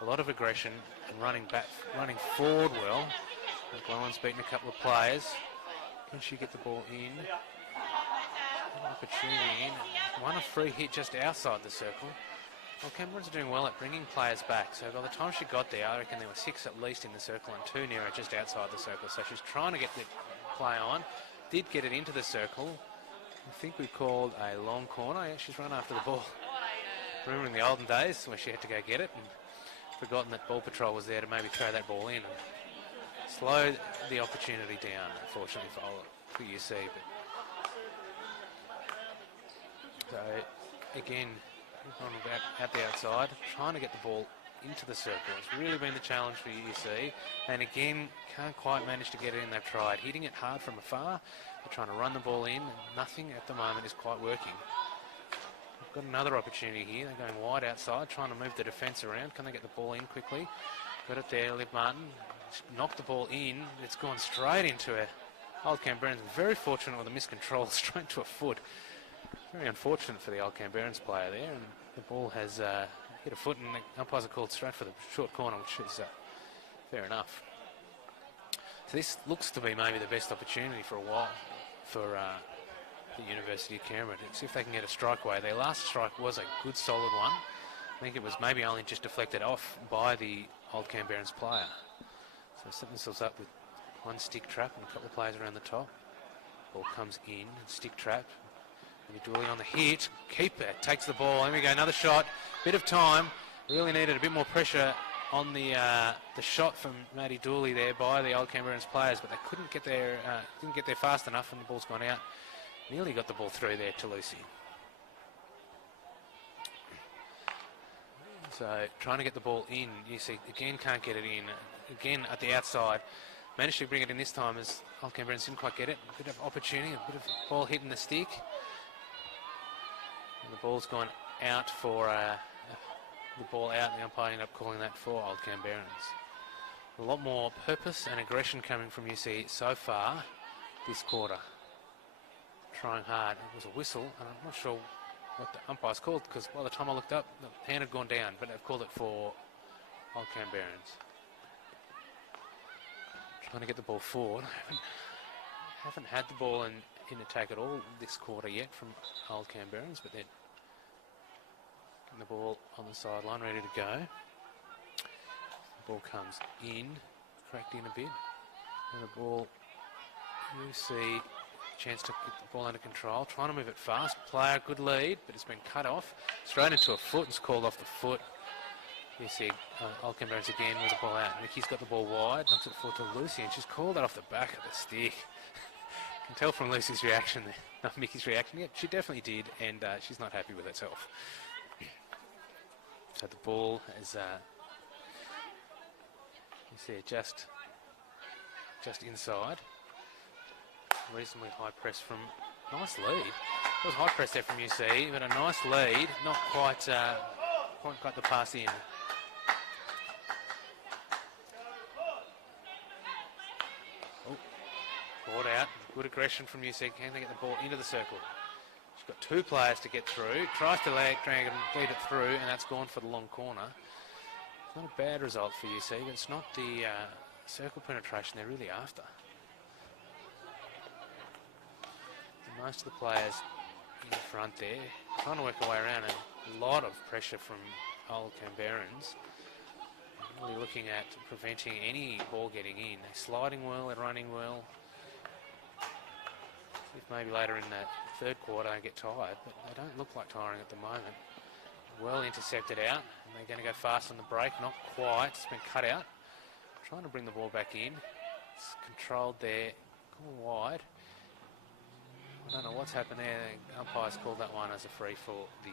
a lot of aggression and running forward well. McLaurin's beaten a couple of players. Can she get the ball in? An opportunity in. Won a free hit just outside the circle. Well, Canberrans are doing well at bringing players back. So by the time she got there, I reckon there were 6 at least in the circle and 2 nearer just outside the circle. So she's trying to get the play on. Did get it into the circle. I think we called a long corner. Yeah, she's run after the ball. Remembering the olden days where she had to go get it and forgotten that ball patrol was there to maybe throw that ball in and slow the opportunity down, unfortunately for UC. So again, out the outside, trying to get the ball into the circle. It's really been the challenge for UC, and again, can't quite manage to get it in. They've tried hitting it hard from afar. They're trying to run the ball in, and nothing at the moment is quite working. We've got another opportunity here. They're going wide outside, trying to move the defence around. Can they get the ball in quickly? Got it there, Liv Martin. Knocked the ball in. It's gone straight into her. Old Canberrans very fortunate with a miscontrol straight to a foot. Very unfortunate for the Old Canberrans player there, and the ball has hit a foot, and the umpires are called straight for the short corner, which is fair enough. So this looks to be maybe the best opportunity for a while for the University of Canberra to see if they can get a strike away. Their last strike was a good solid one. I think it was maybe only just deflected off by the Old Canberrans player. So set themselves up with one stick trap and a couple of players around the top. Ball comes in, and stick trap. Dooley on the hit. Keeper takes the ball. There we go, another shot. Bit of time. Really needed a bit more pressure on the shot from Maddie Dooley there by the Old Canberrans players, but they couldn't get there. Didn't get there fast enough, and the ball's gone out. Nearly got the ball through there to Lucy. So trying to get the ball in. You see, again can't get it in. Again at the outside. Managed to bring it in this time as Old Canberrans didn't quite get it. A bit of opportunity, a bit of ball hitting the stick. And the ball's gone out for the ball out, and the umpire ended up calling that for Old Canberrans. A lot more purpose and aggression coming from UC so far this quarter. Trying hard. It was a whistle, and I'm not sure what the umpire's called, because by the time I looked up, the hand had gone down, but they've called it for Old Canberrans. Trying to get the ball forward. Haven't had the ball in attack at all this quarter yet from Old Canberrans, but they're getting the ball on the sideline, ready to go. The ball comes in, cracked in a bit, and the ball, you see, chance to get the ball under control, trying to move it fast. Player, good lead, but it's been cut off. Straight into a foot, it's called off the foot. You see Old Canberrans again with the ball out. Mickey's got the ball wide, knocks it forward to Lucy, and she's called that off the back of the stick. You can tell from Lucy's reaction there, not Mickey's reaction. Yeah, she definitely did, and she's not happy with herself. So the ball is, you see it just inside. Reasonably high press from, nice lead. It was high press there from UC, but a nice lead, not quite the pass in. Oh, brought out, good aggression from UC. Can they get the ball into the circle? She's got 2 players to get through. Tries to drag and lead it through, and that's gone for the long corner. It's not a bad result for UC, but it's not the circle penetration they're really after. Most of the players in front there trying to work their way around, and a lot of pressure from Old Canberrans. Really looking at preventing any ball getting in. They're sliding well, they're running well. If maybe later in that third quarter they get tired, but they don't look like tiring at the moment. Well intercepted out, and they're going to go fast on the break. Not quite, it's been cut out. Trying to bring the ball back in. It's controlled there, gone wide. I don't know what's happened there. The umpires called that one as a free for the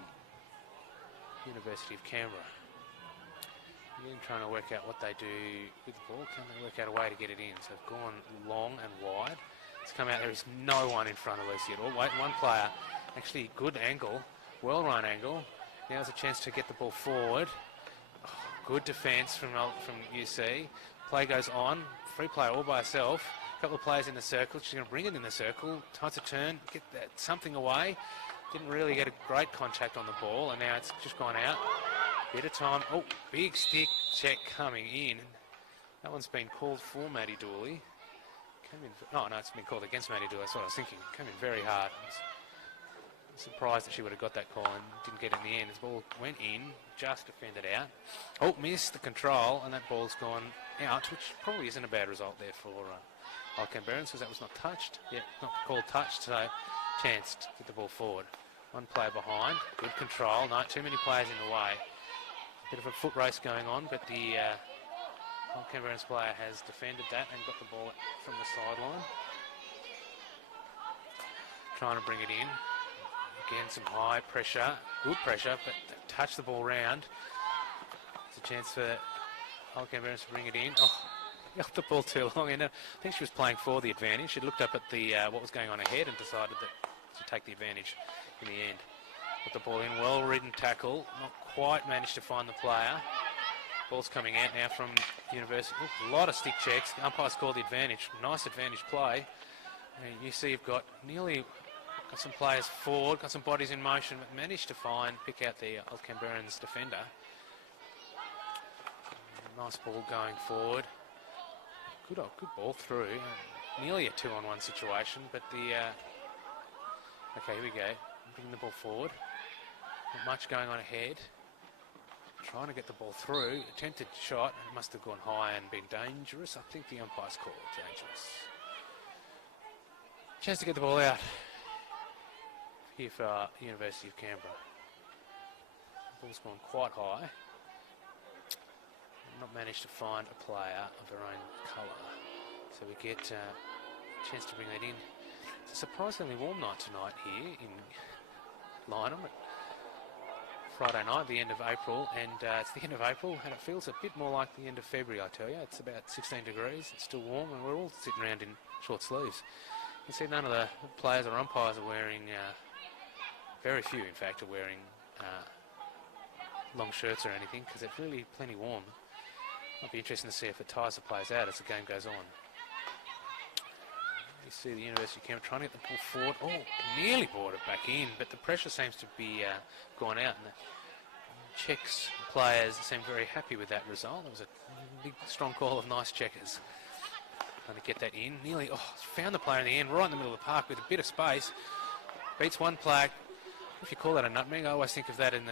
University of Canberra. trying to work out what they do with the ball. Can they work out a way to get it in? So they've gone long and wide. It's come out. There is no one in front of Lucy at all. Wait, one player, actually good angle, well-run angle. Now's a chance to get the ball forward. Oh, good defence from UC. Play goes on. Free player all by herself. A couple of players in the circle. She's going to bring it in the circle. Time to turn, get that something away. Didn't really get a great contact on the ball, and now it's just gone out. Bit of time. Oh, big stick check coming in. That one's been called for Maddie Dooley. Came in. No, it's been called against Maddie Dooley. That's what I was thinking. Came in very hard. I was surprised that she would have got that call and didn't get it in the end. The ball went in, just defended out. Oh, missed the control, and that ball's gone out, which probably isn't a bad result there for Canberrans, because that was not touched. Yeah, not called touched, so chance to get the ball forward. One player behind, good control. Not too many players in the way. Bit of a foot race going on, but the Canberrans player has defended that and got the ball from the sideline. Trying to bring it in. Again, some high pressure, good pressure, but touch the ball round. It's a chance for Canberrans to bring it in. Oh, got the ball too long. And I think she was playing for the advantage. She looked up at the what was going on ahead and decided that to take the advantage in the end. Put the ball in, well-ridden tackle. Not quite managed to find the player. Ball's coming out now from University. Ooh, a lot of stick checks. The umpire's called the advantage. Nice advantage play. And you see you've got some players forward, got some bodies in motion, but managed to pick out the Canberrans defender. Nice ball going forward. Good ball through. Nearly a 2-on-1 situation, but okay, here we go. Bringing the ball forward. Not much going on ahead. Trying to get the ball through. Attempted shot. It must have gone high and been dangerous. I think the umpire's called dangerous. Chance to get the ball out here for University of Canberra. The ball's gone quite high. Not managed to find a player of her own colour. So we get a chance to bring that in. It's a surprisingly warm night tonight here in Lynham. Friday night, the end of April, and it's the end of April, and it feels a bit more like the end of February, I tell you. It's about 16 degrees, it's still warm, and we're all sitting around in short sleeves. You can see none of the players or umpires are wearing, very few in fact, are wearing long shirts or anything, because it's really plenty warm. Might be interesting to see if it tires the players out as the game goes on. You see the University of Canberra trying to get the ball forward. Oh, nearly brought it back in, but the pressure seems to be gone out, and the Czechs players seem very happy with that result. It was a big, strong call of nice checkers. Trying to get that in. Nearly, found the player in the end, right in the middle of the park with a bit of space. Beats one player. If you call that a nutmeg, I always think of that when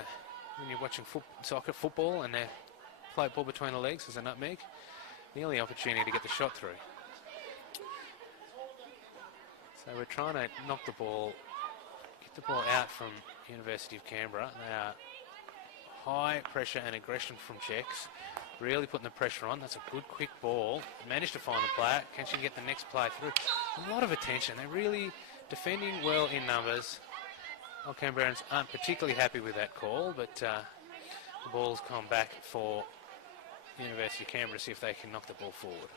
you're watching football, and they play ball between the legs as a nutmeg. Nearly opportunity to get the shot through. So we're trying to knock the ball, get the ball out from University of Canberra. They are high pressure and aggression from Czechs. Really putting the pressure on. That's a good quick ball. Managed to find the player. Can she get the next play through? A lot of attention. They're really defending well in numbers. Canberrans aren't particularly happy with that call, but the ball's come back for University of Canberra to see if they can knock the ball forward.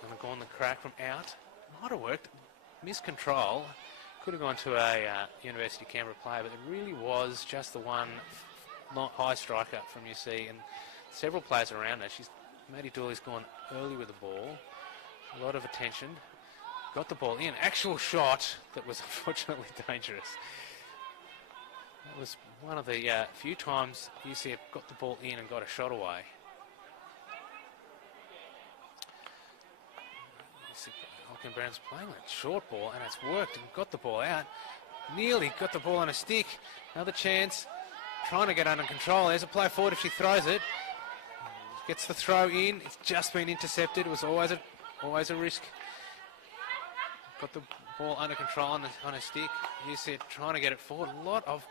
Going to go on the crack from out. Might have worked. Missed control. Could have gone to a University of Canberra player, but it really was just the one high striker from UC and several players around her. Maddie Dooley's gone early with the ball. A lot of attention. Got the ball in. Actual shot that was unfortunately dangerous. That was one of the few times UC have got the ball in and got a shot away. Canberrans playing that short ball, and it's worked and got the ball out. Nearly got the ball on a stick. Another chance. Trying to get under control. There's a play forward if she throws it. Gets the throw in. It's just been intercepted. It was always a risk. Got the ball under control on a stick. You see it trying to get it forward. A lot of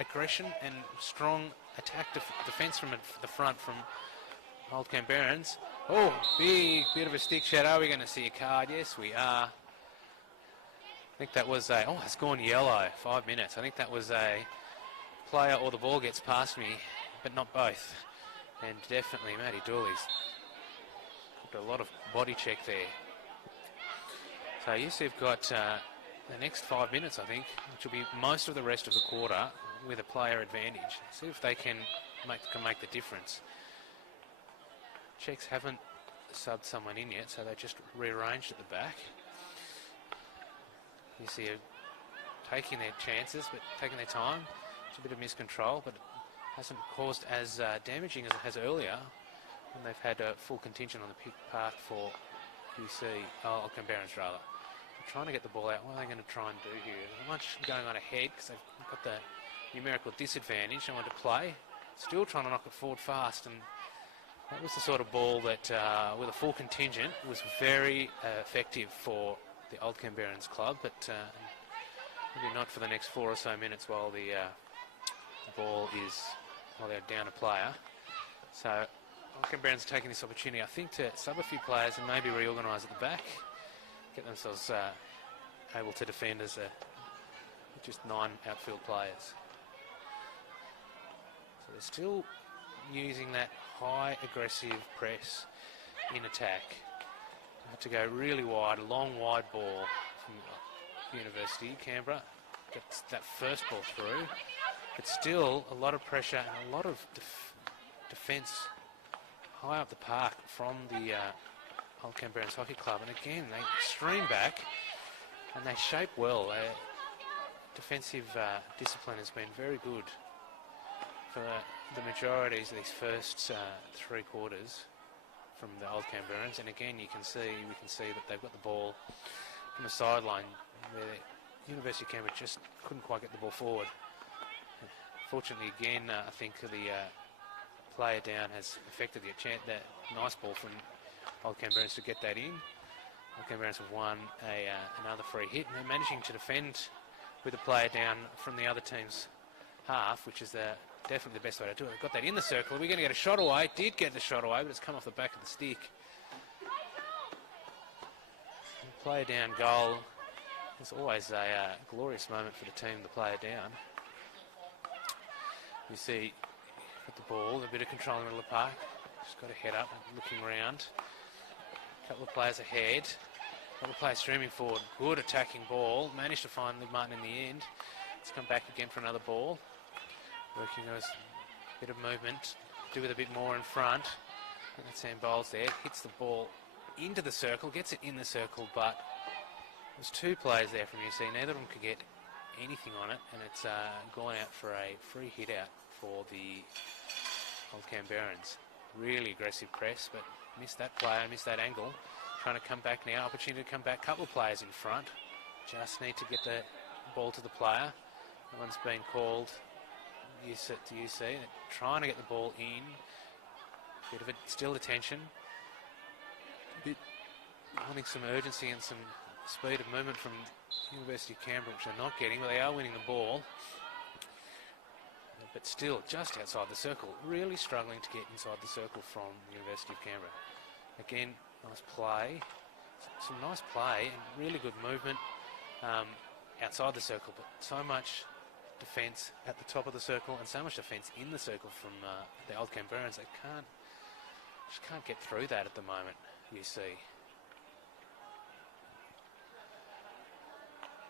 aggression and strong attack defence from the front from Old Canberrans. Oh, big bit of a stick shot. Are we going to see a card? Yes, we are. I think that was it's gone yellow. 5 minutes. I think that was a player or the ball gets past me, but not both. And definitely Matty Dooley's got a lot of body check there. So UC have got the next 5 minutes, I think, which will be most of the rest of the quarter with a player advantage. See if they can make the difference. Czechs haven't subbed someone in yet, so they just rearranged at the back. UC are taking their chances, but taking their time. It's a bit of miscontrol, but it hasn't caused as damaging as it has earlier when they've had a full contingent on the pick path for UC, Canberrans rather. They're trying to get the ball out. What are they going to try and do here? There's not much going on ahead because they've got the numerical disadvantage. They want to play. Still trying to knock it forward fast, and that was the sort of ball that, with a full contingent, was very effective for the Old Canberrans club, but maybe not for the next 4 or so minutes while the ball is, while they're down a player. So Old Canberrans are taking this opportunity, I think, to sub a few players and maybe reorganise at the back, get themselves able to defend as just 9 outfield players. So they're still using that high aggressive press in attack. They have to go really wide, a long wide ball from University. Canberra gets that first ball through, but still a lot of pressure and a lot of defence high up the park from the Old Canberrans Hockey Club. And again, they stream back and they shape well. Defensive discipline has been very good for the majorities of these first 3 quarters from the Old Canberrans. And again, we can see that they've got the ball from the sideline where the University of Canberra just couldn't quite get the ball forward. Fortunately, again, I think the player down has affected that nice ball from Old Canberrans to get that in. Old Canberrans have won another free hit, and they're managing to defend with a player down from the other team's half, which is definitely the best way to do it. Got that in the circle. We're going to get a shot away. Did get the shot away, but it's come off the back of the stick. And player down goal. It's always a glorious moment for the team, the player down. You see, got the ball, a bit of control in the middle of the park. Just got a head up, looking around. A couple of players ahead. A couple of players streaming forward. Good attacking ball. Managed to find Liv Martin in the end. Let's come back again for another ball. Working as a bit of movement. Do with a bit more in front. And that's Sam Bowles there. Hits the ball into the circle. Gets it in the circle, but there's 2 players there from UC. Neither of them could get anything on it, and it's gone out for a free hit out for the Old Canberrans. Really aggressive press, but missed that player, missed that angle. Trying to come back now. Opportunity to come back. Couple of players in front. Just need to get the ball to the player. That one's been called to UC. They're trying to get the ball in. Bit of a still attention. Bit wanting some urgency and some speed of movement from University of Canberra, which they're not getting, but they are winning the ball. But still, just outside the circle. Really struggling to get inside the circle from University of Canberra. Again, nice play. Some nice play and really good movement outside the circle, but so much defence at the top of the circle and so much defence in the circle from the Old Canberrans. They just can't get through that at the moment, you see.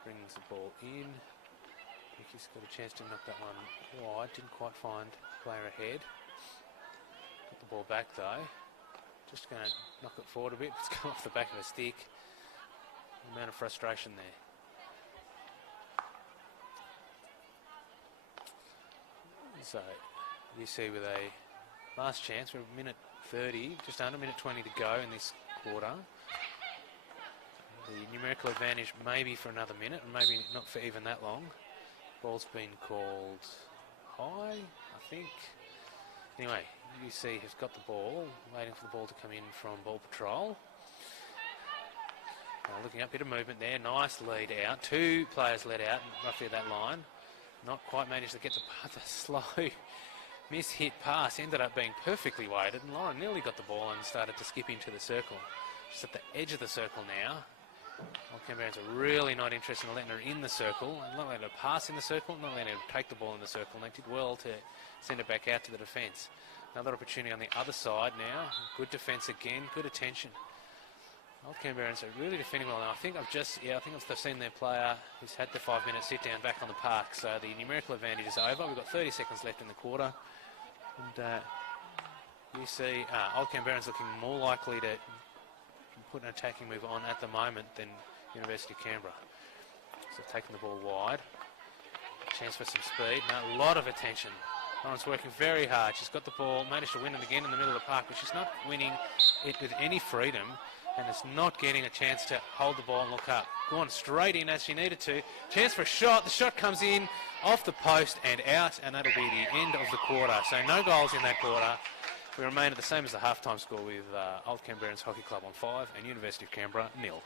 Brings the ball in. He's got a chance to knock that one wide. Didn't quite find player ahead. Got the ball back though. Just going to knock it forward a bit. It's come off the back of a stick. The amount of frustration there. So you see with a last chance, we're a minute 30, just under a minute 20 to go in this quarter. The numerical advantage maybe for another minute, and maybe not for even that long. Ball's been called high, I think. Anyway, UC has got the ball, waiting for the ball to come in from ball patrol. Looking up, bit of movement there, nice lead out. 2 players led out, roughly at that line. Not quite managed to get the slow miss-hit pass. Ended up being perfectly weighted, and Lauren nearly got the ball and started to skip into the circle. Just at the edge of the circle now. Well, Canberrans are really not interested in letting her in the circle, and not letting her pass in the circle, not letting her take the ball in the circle, and they did well to send it back out to the defence. Another opportunity on the other side now. Good defence again, good attention. Old Canberrans are really defending well now. I think I've seen their player who's had the 5-minute sit down back on the park. So the numerical advantage is over. We've got 30 seconds left in the quarter. And you see Old Canberrans looking more likely to put an attacking move on at the moment than University of Canberra. So taking the ball wide. Chance for some speed. Now, a lot of attention. Lauren's working very hard. She's got the ball, managed to win it again in the middle of the park, but she's not winning it with any freedom and is not getting a chance to hold the ball and look up. Gone straight in as she needed to. Chance for a shot. The shot comes in off the post and out, and that'll be the end of the quarter. So no goals in that quarter. We remain at the same as the halftime score with Old Canberrans Hockey Club on 5 and University of Canberra 0.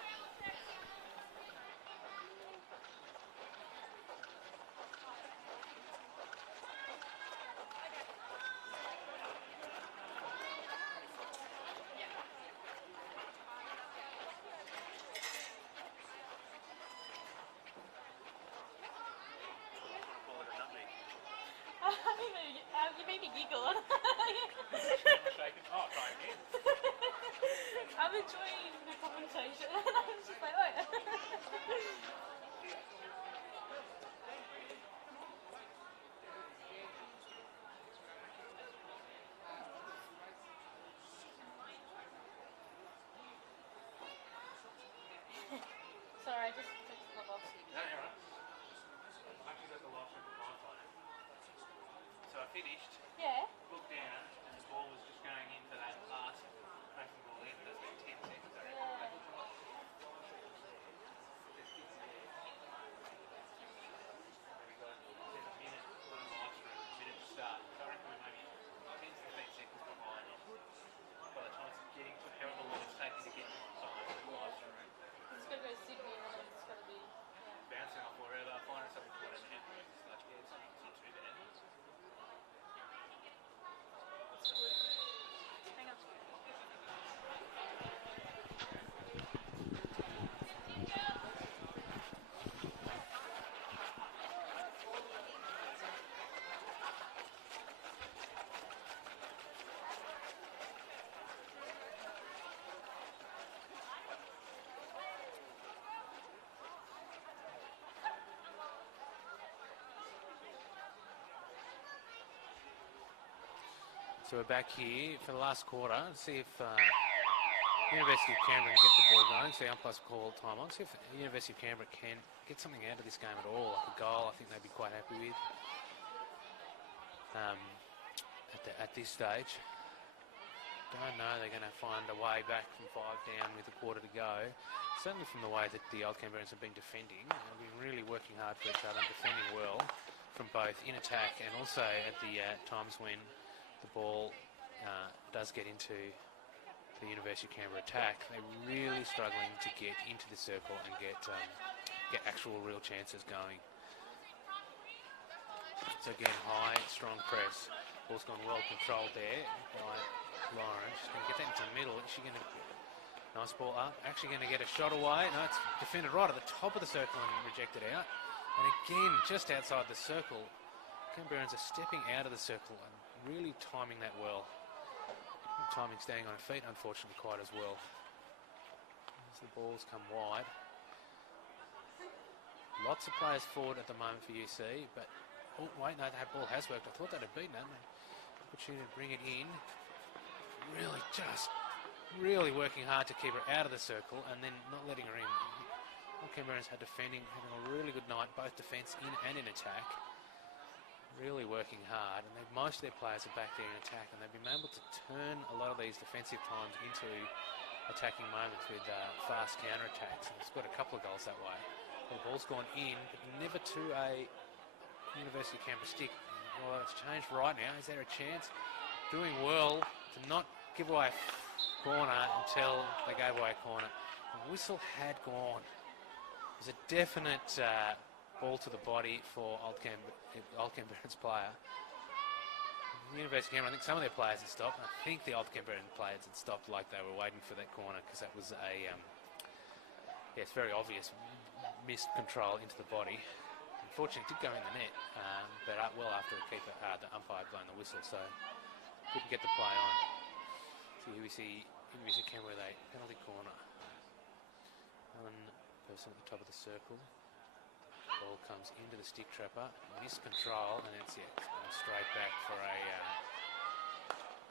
You made me giggle. I'm enjoying the conversation. I'm just like, oh. Sorry, I just touched my box. No, you're right. I actually got the last one from my phone. So I finished, Yeah. looked down, and the ball was just going into that last cracking ball in. That's been 10 seconds, I reckon. Yeah. We got a minute for the live stream, a minute to start. So I reckon we're maybe 10 to 15 seconds behind. By the time it's getting to however long it's taking to get on time for the live stream. It's going to go to Sydney and then it's going to be... Bouncing off wherever, finding something for it, and it's like, yeah, it's not too bad. Hang on. So we're back here for the last quarter. See if University of Canberra can get the ball going. See umpires call time on. See if University of Canberra can get something out of this game at all. Like a goal, I think they'd be quite happy with at this stage. Don't know they're going to find a way back from 5 down with a quarter to go. Certainly from the way that the Old Canberrans have been defending. They've been really working hard for each other and defending well from both in attack and also at the times when the ball does get into the University of Canberra attack. They're really struggling to get into the circle and get actual real chances going. So again, high, strong press. Ball's gone well controlled there by Lauren. She's going to get that into the middle. Is she going to... Nice ball up. Actually going to get a shot away. No, it's defended right at the top of the circle and rejected out. And again, just outside the circle, Canberrans are stepping out of the circle and really timing that well. Timing staying on her feet, unfortunately, quite as well. As the balls come wide. Lots of players forward at the moment for UC, but... Oh, wait, no, that ball has worked. I thought that had beaten it. Opportunity to bring it in. Really working hard to keep her out of the circle and then not letting her in. All Canberrans had defending, having a really good night, both defence in and in attack. Really working hard, and most of their players are back there in attack, and they've been able to turn a lot of these defensive times into attacking moments with fast counter-attacks. And it's got a couple of goals that way. The ball's gone in, but never to a University of Canberra stick. Well, it's changed right now. Is there a chance? Doing well to not give away a corner until they gave away a corner. The whistle had gone. It was a definite ball to the body for Old Canberra's player. The University of Canberra, I think some of their players had stopped. I think the Old Canberran players had stopped like they were waiting for that corner because that was a Yes, very obvious missed control into the body. Unfortunately, it did go in the net, but well after the keeper, the umpire blown the whistle, so couldn't get the play on. So here we see Canberra with a penalty corner. One person at the top of the circle. Ball comes into the stick trapper, missed control, and it's going straight back for a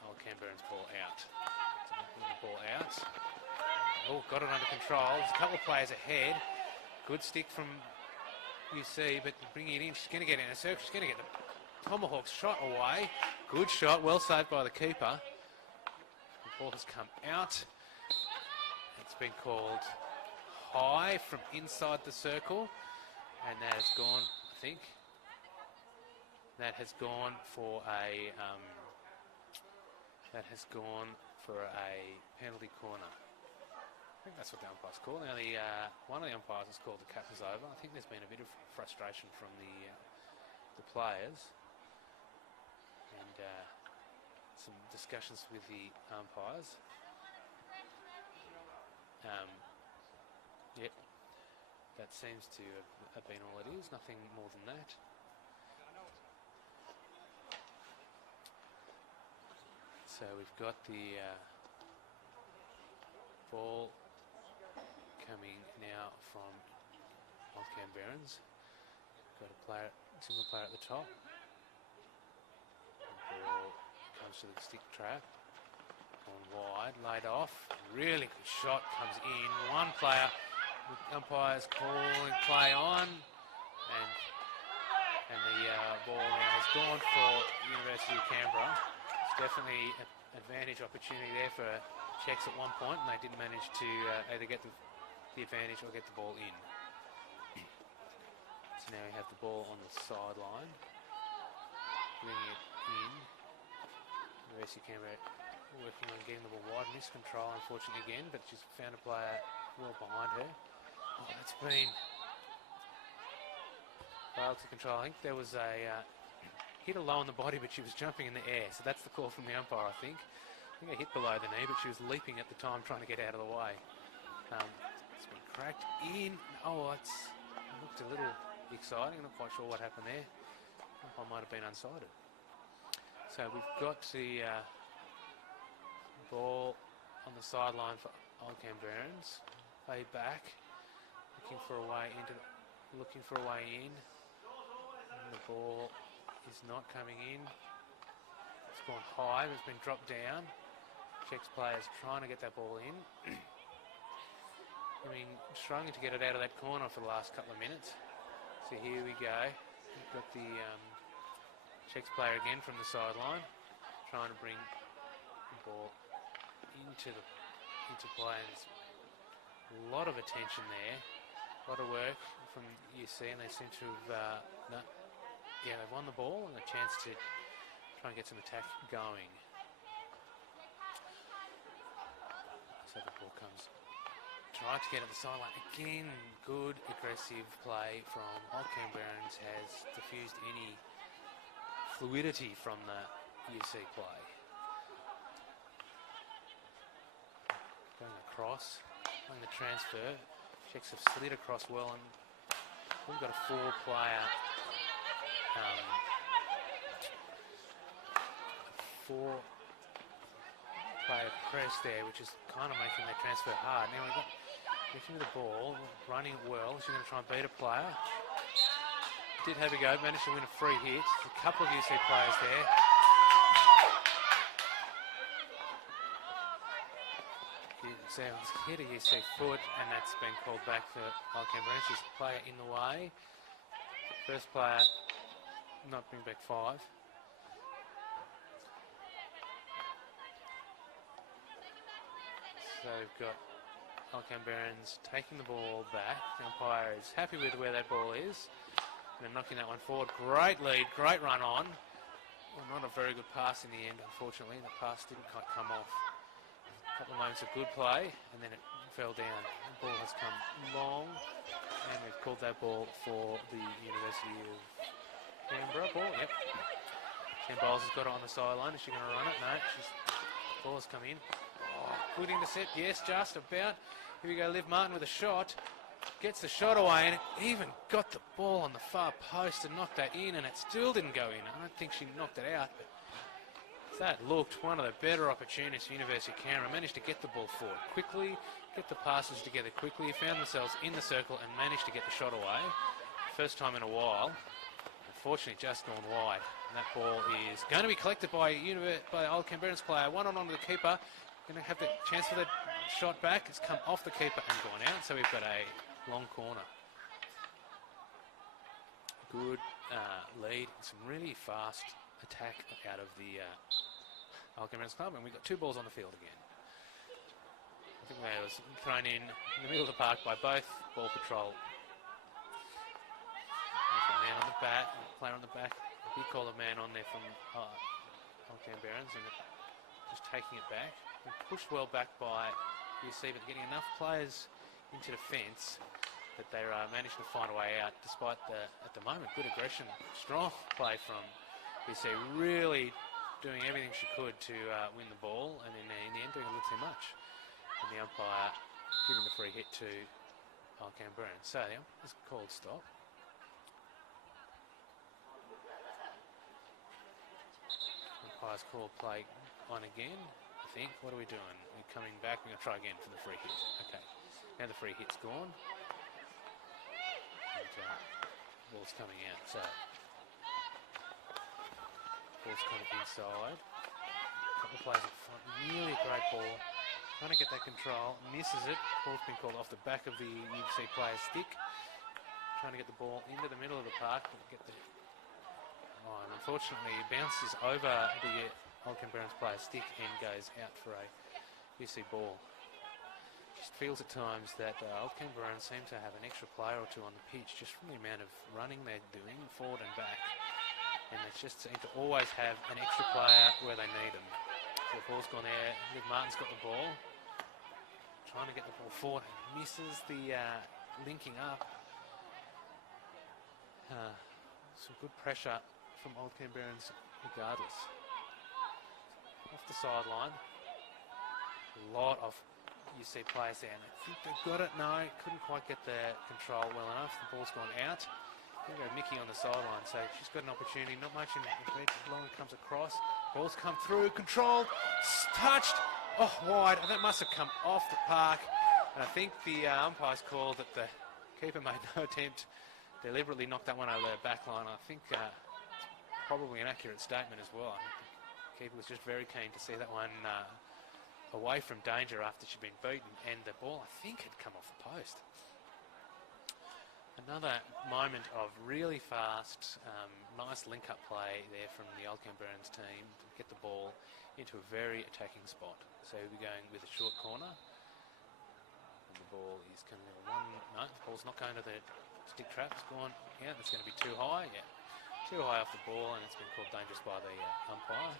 old Canberrans ball out. So the ball out. Oh, got it under control. There's a couple of players ahead. Good stick from UC, but bringing it in, she's going to get in a circle. She's going to get the tomahawk shot away. Good shot, well saved by the keeper. The ball has come out. It's been called high from inside the circle. And that has gone, I think, that has gone for a penalty corner. I think that's what the umpire's called. Now, one of the umpires has called the cap is over. I think there's been a bit of frustration from the players and some discussions with the umpires. Yep. That seems to have been all it is, nothing more than that. So we've got the ball coming now from old Canberrans. Got a single player at the top. The ball comes to the stick trap. On wide, laid off. Really good shot, comes in. One player. The umpires calling play on, and the ball now has gone for University of Canberra. It's definitely an advantage opportunity there for checks at one point, and they didn't manage to either get the advantage or get the ball in. So now we have the ball on the sideline, bringing it in. University of Canberra working on getting the ball wide, missed control unfortunately again, but she's found a player well behind her. Oh, it's been failed to control. I think there was a hit her low on the body, but she was jumping in the air. So that's the call from the umpire, I think. I think I hit below the knee, but she was leaping at the time, trying to get out of the way. It's been cracked in. Oh, it looked a little exciting. I'm not quite sure what happened there. I might have been unsighted. So we've got the ball on the sideline for old Canberrans. Play back. Looking for a way in. And the ball is not coming in. It's gone high, it's been dropped down. Czechs players trying to get that ball in. Struggling to get it out of that corner for the last couple of minutes. So here we go. We've got the Czechs player again from the sideline, trying to bring the ball into play. There's a lot of attention there. A lot of work from UC, and they seem to have, they've won the ball and a chance to try and get some attack going. So the ball comes, try to get at the sideline. Again, good aggressive play from old Canberrans has diffused any fluidity from the UC play. Going across, on the transfer. Czechs have slid across well, and we've got a four-player press there, which is kind of making the transfer hard. Now we've got looking at the ball, running it well. She's going to try and beat a player. Did have a go, managed to win a free hit. A couple of UC players there. Sounds hit a UC foot, and that's been called back for old Canberra. She's a player in the way. First player not bring back 5. So we've got old Canberrans taking the ball back. The umpire is happy with where that ball is. And they're knocking that one forward. Great lead, great run on. Well, not a very good pass in the end, unfortunately. The pass didn't quite come off. A couple of moments of good play, and then it fell down. The ball has come long, and we've called that ball for the University of Canberra ball. Yep. Sam Bowles has got it on the sideline. Is she going to run it? No. The ball has come in. Oh, good intercept. Yes, just about. Here we go, Liv Martin with a shot. Gets the shot away and even got the ball on the far post and knocked that in, and it still didn't go in. I don't think she knocked it out. But that looked one of the better opportunities for University of Canberra. Managed to get the ball forward quickly, get the passes together quickly, found themselves in the circle and managed to get the shot away. First time in a while. Unfortunately, just gone wide. And that ball is going to be collected by Old Canberrans player. One on to the keeper. Going to have the chance for the shot back. It's come off the keeper and gone out. So we've got a long corner. Good lead. Some really fast attack out of the Old Canberrans club. And we've got 2 balls on the field again. I think that was thrown in the middle of the park by both ball patrol. There's a man on the bat, player on the back. Big call of man on there from Old Canberrans, and just taking it back. Been pushed well back by UC, but getting enough players into defence that they managed to find a way out, despite at the moment, good aggression, strong play from UC, really doing everything she could to win the ball, and then in the end doing a little too much. And the umpire giving the free hit to Old Canberrans. So the umpire's called stop. Umpire's called play on again. I think. What are we doing? We're coming back. We're going to try again for the free hit. Okay. Now the free hit's gone. And ball's coming out. So ball's coming inside. A couple of players in front. Really a great ball. Trying to get that control. Misses it. Ball's been called off the back of the UC player's stick. Trying to get the ball into the middle of the park. Get the and unfortunately, it bounces over the Old Canberrans player's stick and goes out for a UC ball. Just feels at times that Old Canberrans seem to have an extra player or 2 on the pitch just from the amount of running they're doing forward and back. And they just seem to always have an extra player where they need them. So the ball's gone there. Liv Martin's got the ball. Trying to get the ball forward. Misses the linking up. Some good pressure from Old Canberrans regardless. Off the sideline. A lot of UC players there. And I think they've got it. No, couldn't quite get the control well enough. The ball's gone out. There we go, Mickey on the sideline. So she's got an opportunity. Not much in the long comes across. Ball's come through. Controlled. Touched. Oh, wide. And that must have come off the park. And I think the umpire's called that the keeper made no attempt. Deliberately knocked that one over the back line. I think it's probably an accurate statement as well. I think the keeper was just very keen to see that one away from danger after she'd been beaten, and the ball, I think, had come off the post. Another moment of really fast, nice link-up play there from the Old Canberrans team to get the ball into a very attacking spot. So we'll be going with a short corner. And the ball is coming to no, the ball's not going to the stick trap. It's gone. Yeah, that's going to be too high. Yeah, too high off the ball, and it's been called dangerous by the umpire.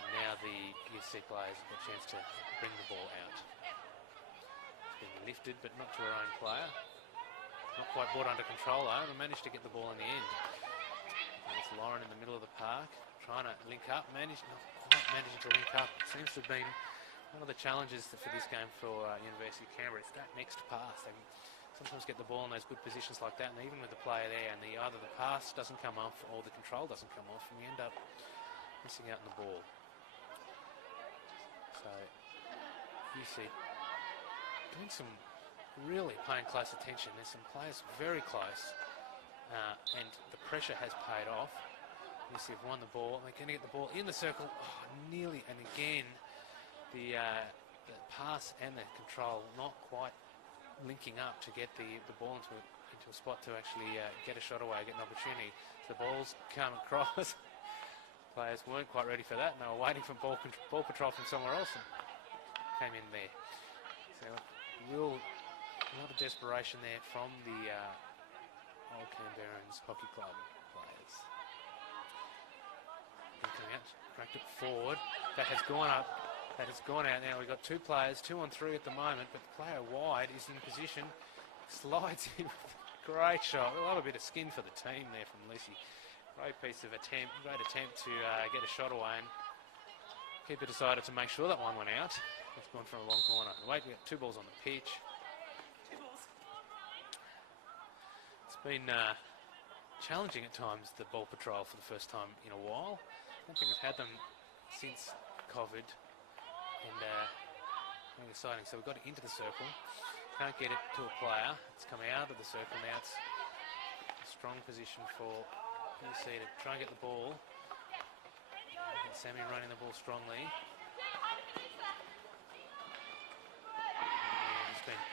And now the UC players have a chance to bring the ball out. It's been lifted, but not to her own player. Not quite brought under control though, and managed to get the ball in the end. And it's Lauren in the middle of the park, trying to link up, not quite managing to link up. It seems to have been one of the challenges for this game for University of Canberra. It's that next pass. They sometimes get the ball in those good positions like that, and even with the player there, and either the pass doesn't come off or the control doesn't come off, and we end up missing out on the ball. So UC doing some really paying close attention. There's some players very close, and the pressure has paid off. UC have won the ball. They're going to get the ball in the circle. Oh, nearly, and again, the pass and the control not quite linking up to get the ball into a spot to actually get a shot away, get an opportunity. So the ball's come across. Players weren't quite ready for that, and they were waiting for ball patrol from somewhere else, and came in there. So a lot of desperation there from the Old Canberrans Hockey Club players. And coming out, cracked it forward. That has gone up. That has gone out now. We've got 2 players, 2 on 3 at the moment, but the player wide is in position. Slides in with a great shot. A lot of bit of skin for the team there from Lucy. Great piece of great attempt to get a shot away, and keeper decided to make sure that one went out. It's gone for a long corner. Wait, we got 2 balls on the pitch. 2 balls. It's been challenging at times, the ball patrol, for the first time in a while. I don't think we've had them since COVID. And very exciting. So we've got it into the circle. Can't get it to a player. It's come out of the circle. Now it's a strong position for UC to try and get the ball. And Sammy running the ball strongly. It's been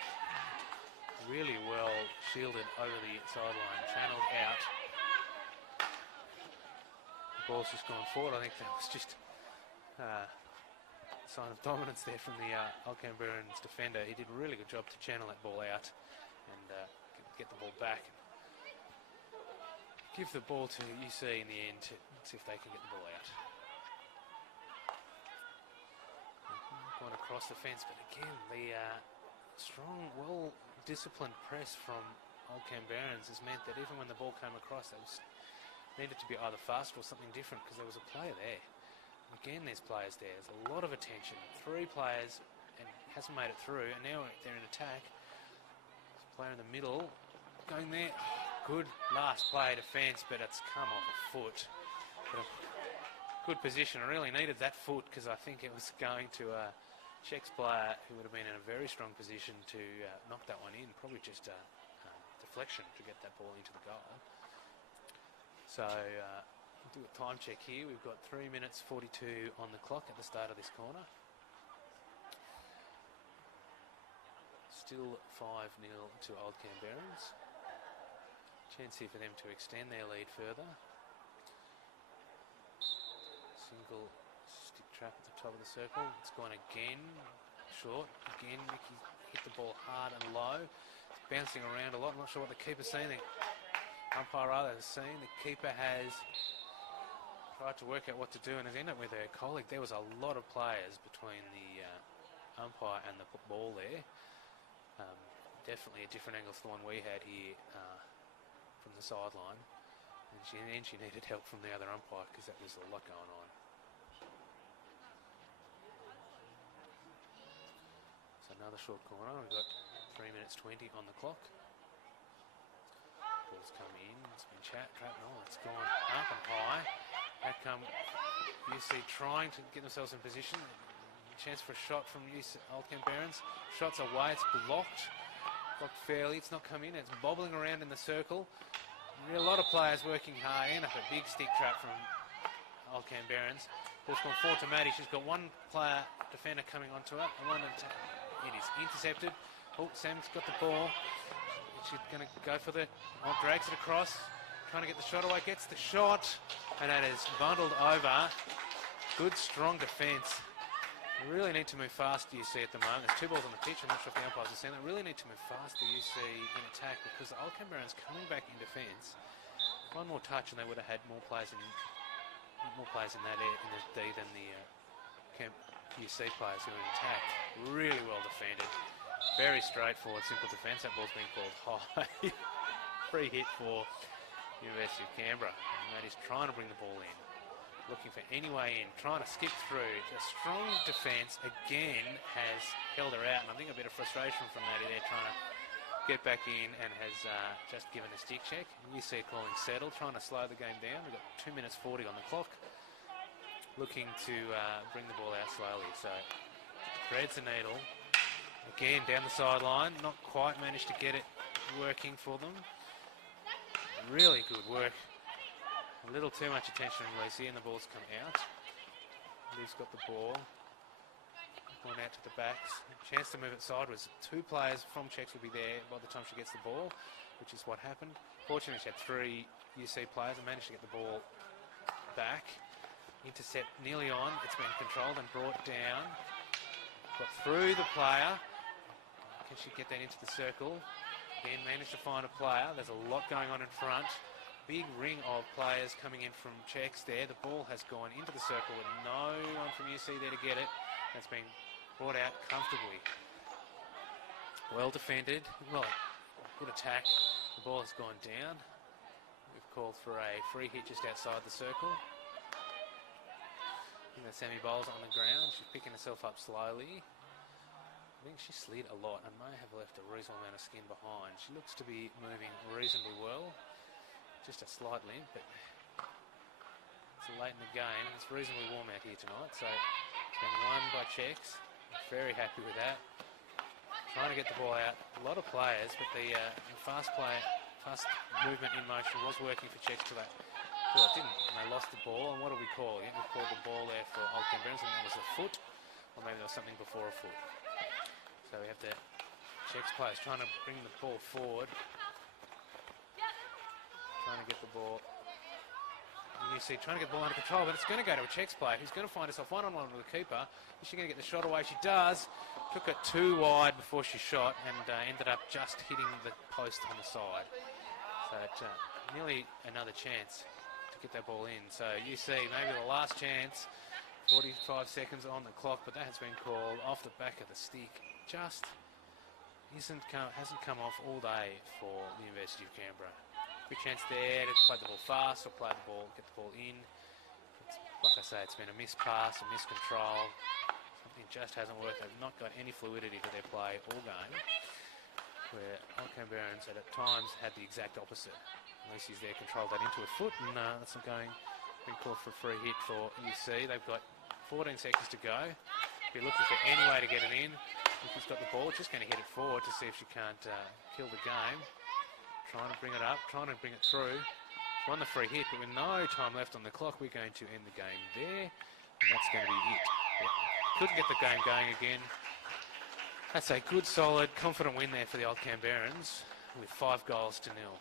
really well shielded over the sideline, channeled out. The ball's just gone forward. I think that was just a sign of dominance there from the Old Canberrans defender. He did a really good job to channel that ball out and get the ball back. Give the ball to UC in the end to see if they can get the ball out. Going across the fence, but again, the strong, well-disciplined press from Old Canberrans has meant that even when the ball came across, they needed to be either faster or something different because there was a player there. Again, there's players there. There's a lot of attention. 3 players and hasn't made it through, and now they're in attack. There's a player in the middle going there. Good last play defence, but it's come off a foot. But a good position. I really needed that foot because I think it was going to a Czechs player who would have been in a very strong position to knock that one in. Probably just a deflection to get that ball into the goal. So we'll do a time check here. We've got 3 minutes 42 on the clock at the start of this corner. Still 5-0 to Old Canberrans. Chance here for them to extend their lead further. Single stick trap at the top of the circle. It's gone again. Short. Again, Mickey hit the ball hard and low. It's bouncing around a lot. I'm not sure what the keeper's seen. The umpire rather has seen. The keeper has tried to work out what to do and has ended up with a colleague. There was a lot of players between the umpire and the ball there. Definitely a different angle to the one we had here from the sideline. And she needed help from the other umpire because that was a lot going on. So another short corner. We've got 3 minutes 20 on the clock. Ball's come in. It's been trapped. No, it's gone up and high. Out come UC trying to get themselves in position. Chance for a shot from UC Old Canberrans. Shot's away. It's blocked. Blocked fairly. It's not come in. It's bobbling around in the circle. A lot of players working hard. And up a big stick trap from Old Canberrans. Ball's gone forward to Maddie. She's got one player defender coming onto it. And one it is intercepted. Oh, Sam's got the ball. She's going to go for the... Oh, drags it across. Trying to get the shot away. Gets the shot. And that is bundled over. Good, strong defence. We really need to move fast, UC, at the moment. There's 2 balls on the pitch. I'm not sure if the umpires are seeing that. Really need to move fast, the UC, in attack because the Old Canberrans coming back in defence. One more touch and they would have had more players in that in the D than the UC players who are in attack. Really well defended. Very straightforward, simple defence. That ball's been called high. Free hit for University of Canberra. And that is trying to bring the ball in. Looking for any way in, trying to skip through. A strong defence again has held her out, and I think a bit of frustration from Maddie there trying to get back in and has just given a stick check. UC calling settle, trying to slow the game down. We've got 2 minutes 40 on the clock. Looking to bring the ball out slowly. So threads the needle. Again down the sideline, not quite managed to get it working for them. Really good work. A little too much attention from Lucy, and the ball's come out. Liv's got the ball. Gone out to the backs. Chance to move it sideways. 2 players from Czechs will be there by the time she gets the ball, which is what happened. Fortunately, she had 3 UC players and managed to get the ball back. Intercept nearly on. It's been controlled and brought down. Got through the player. Can she get that into the circle? Again, managed to find a player. There's a lot going on in front. Big ring of players coming in from Czechs there. The ball has gone into the circle with no one from UC there to get it. That's been brought out comfortably. Well defended. Well, good attack. The ball has gone down. We've called for a free hit just outside the circle. I think that's Sammy Bowles on the ground. She's picking herself up slowly. I think she slid a lot and may have left a reasonable amount of skin behind. She looks to be moving reasonably well. Just a slight limp, but it's late in the game. It's reasonably warm out here tonight, so it's been won by Czechs. Very happy with that. Trying to get the ball out. A lot of players, but the fast movement in motion was working for Czechs till it didn't. And they lost the ball, and what do we call it? We called the ball there for Old Canberrans, and it was a foot, or maybe there was something before a foot. So we have the Czechs players trying to bring the ball forward. Trying to get the ball. And you see, trying to get the ball under control, but it's going to go to a Czechs player who's going to find herself one-on-one with the keeper. Is she going to get the shot away? She does. Took it too wide before she shot and ended up just hitting the post on the side. So nearly another chance to get that ball in. So you see, maybe the last chance. 45 seconds on the clock, but that has been called off the back of the stick. Just hasn't come off all day for the University of Canberra. Good chance there to play the ball fast or get the ball in. Like I say, it's been a missed pass, a missed control. Something just hasn't worked. They've not got any fluidity to their play all game. Where Old Canberrans at times had the exact opposite. Lucy's there controlled that into a foot, and that's going. Been called for a free hit for UC. They've got 14 seconds to go. If you're looking for any way to get it in, if he's got the ball, just going to hit it forward to see if she can't kill the game. Trying to bring it up, trying to bring it through. She's won the free hit, but with no time left on the clock, we're going to end the game there. And that's going to be it. Couldn't get the game going again. That's a good, solid, confident win there for the Old Canberrans with 5 goals to 0.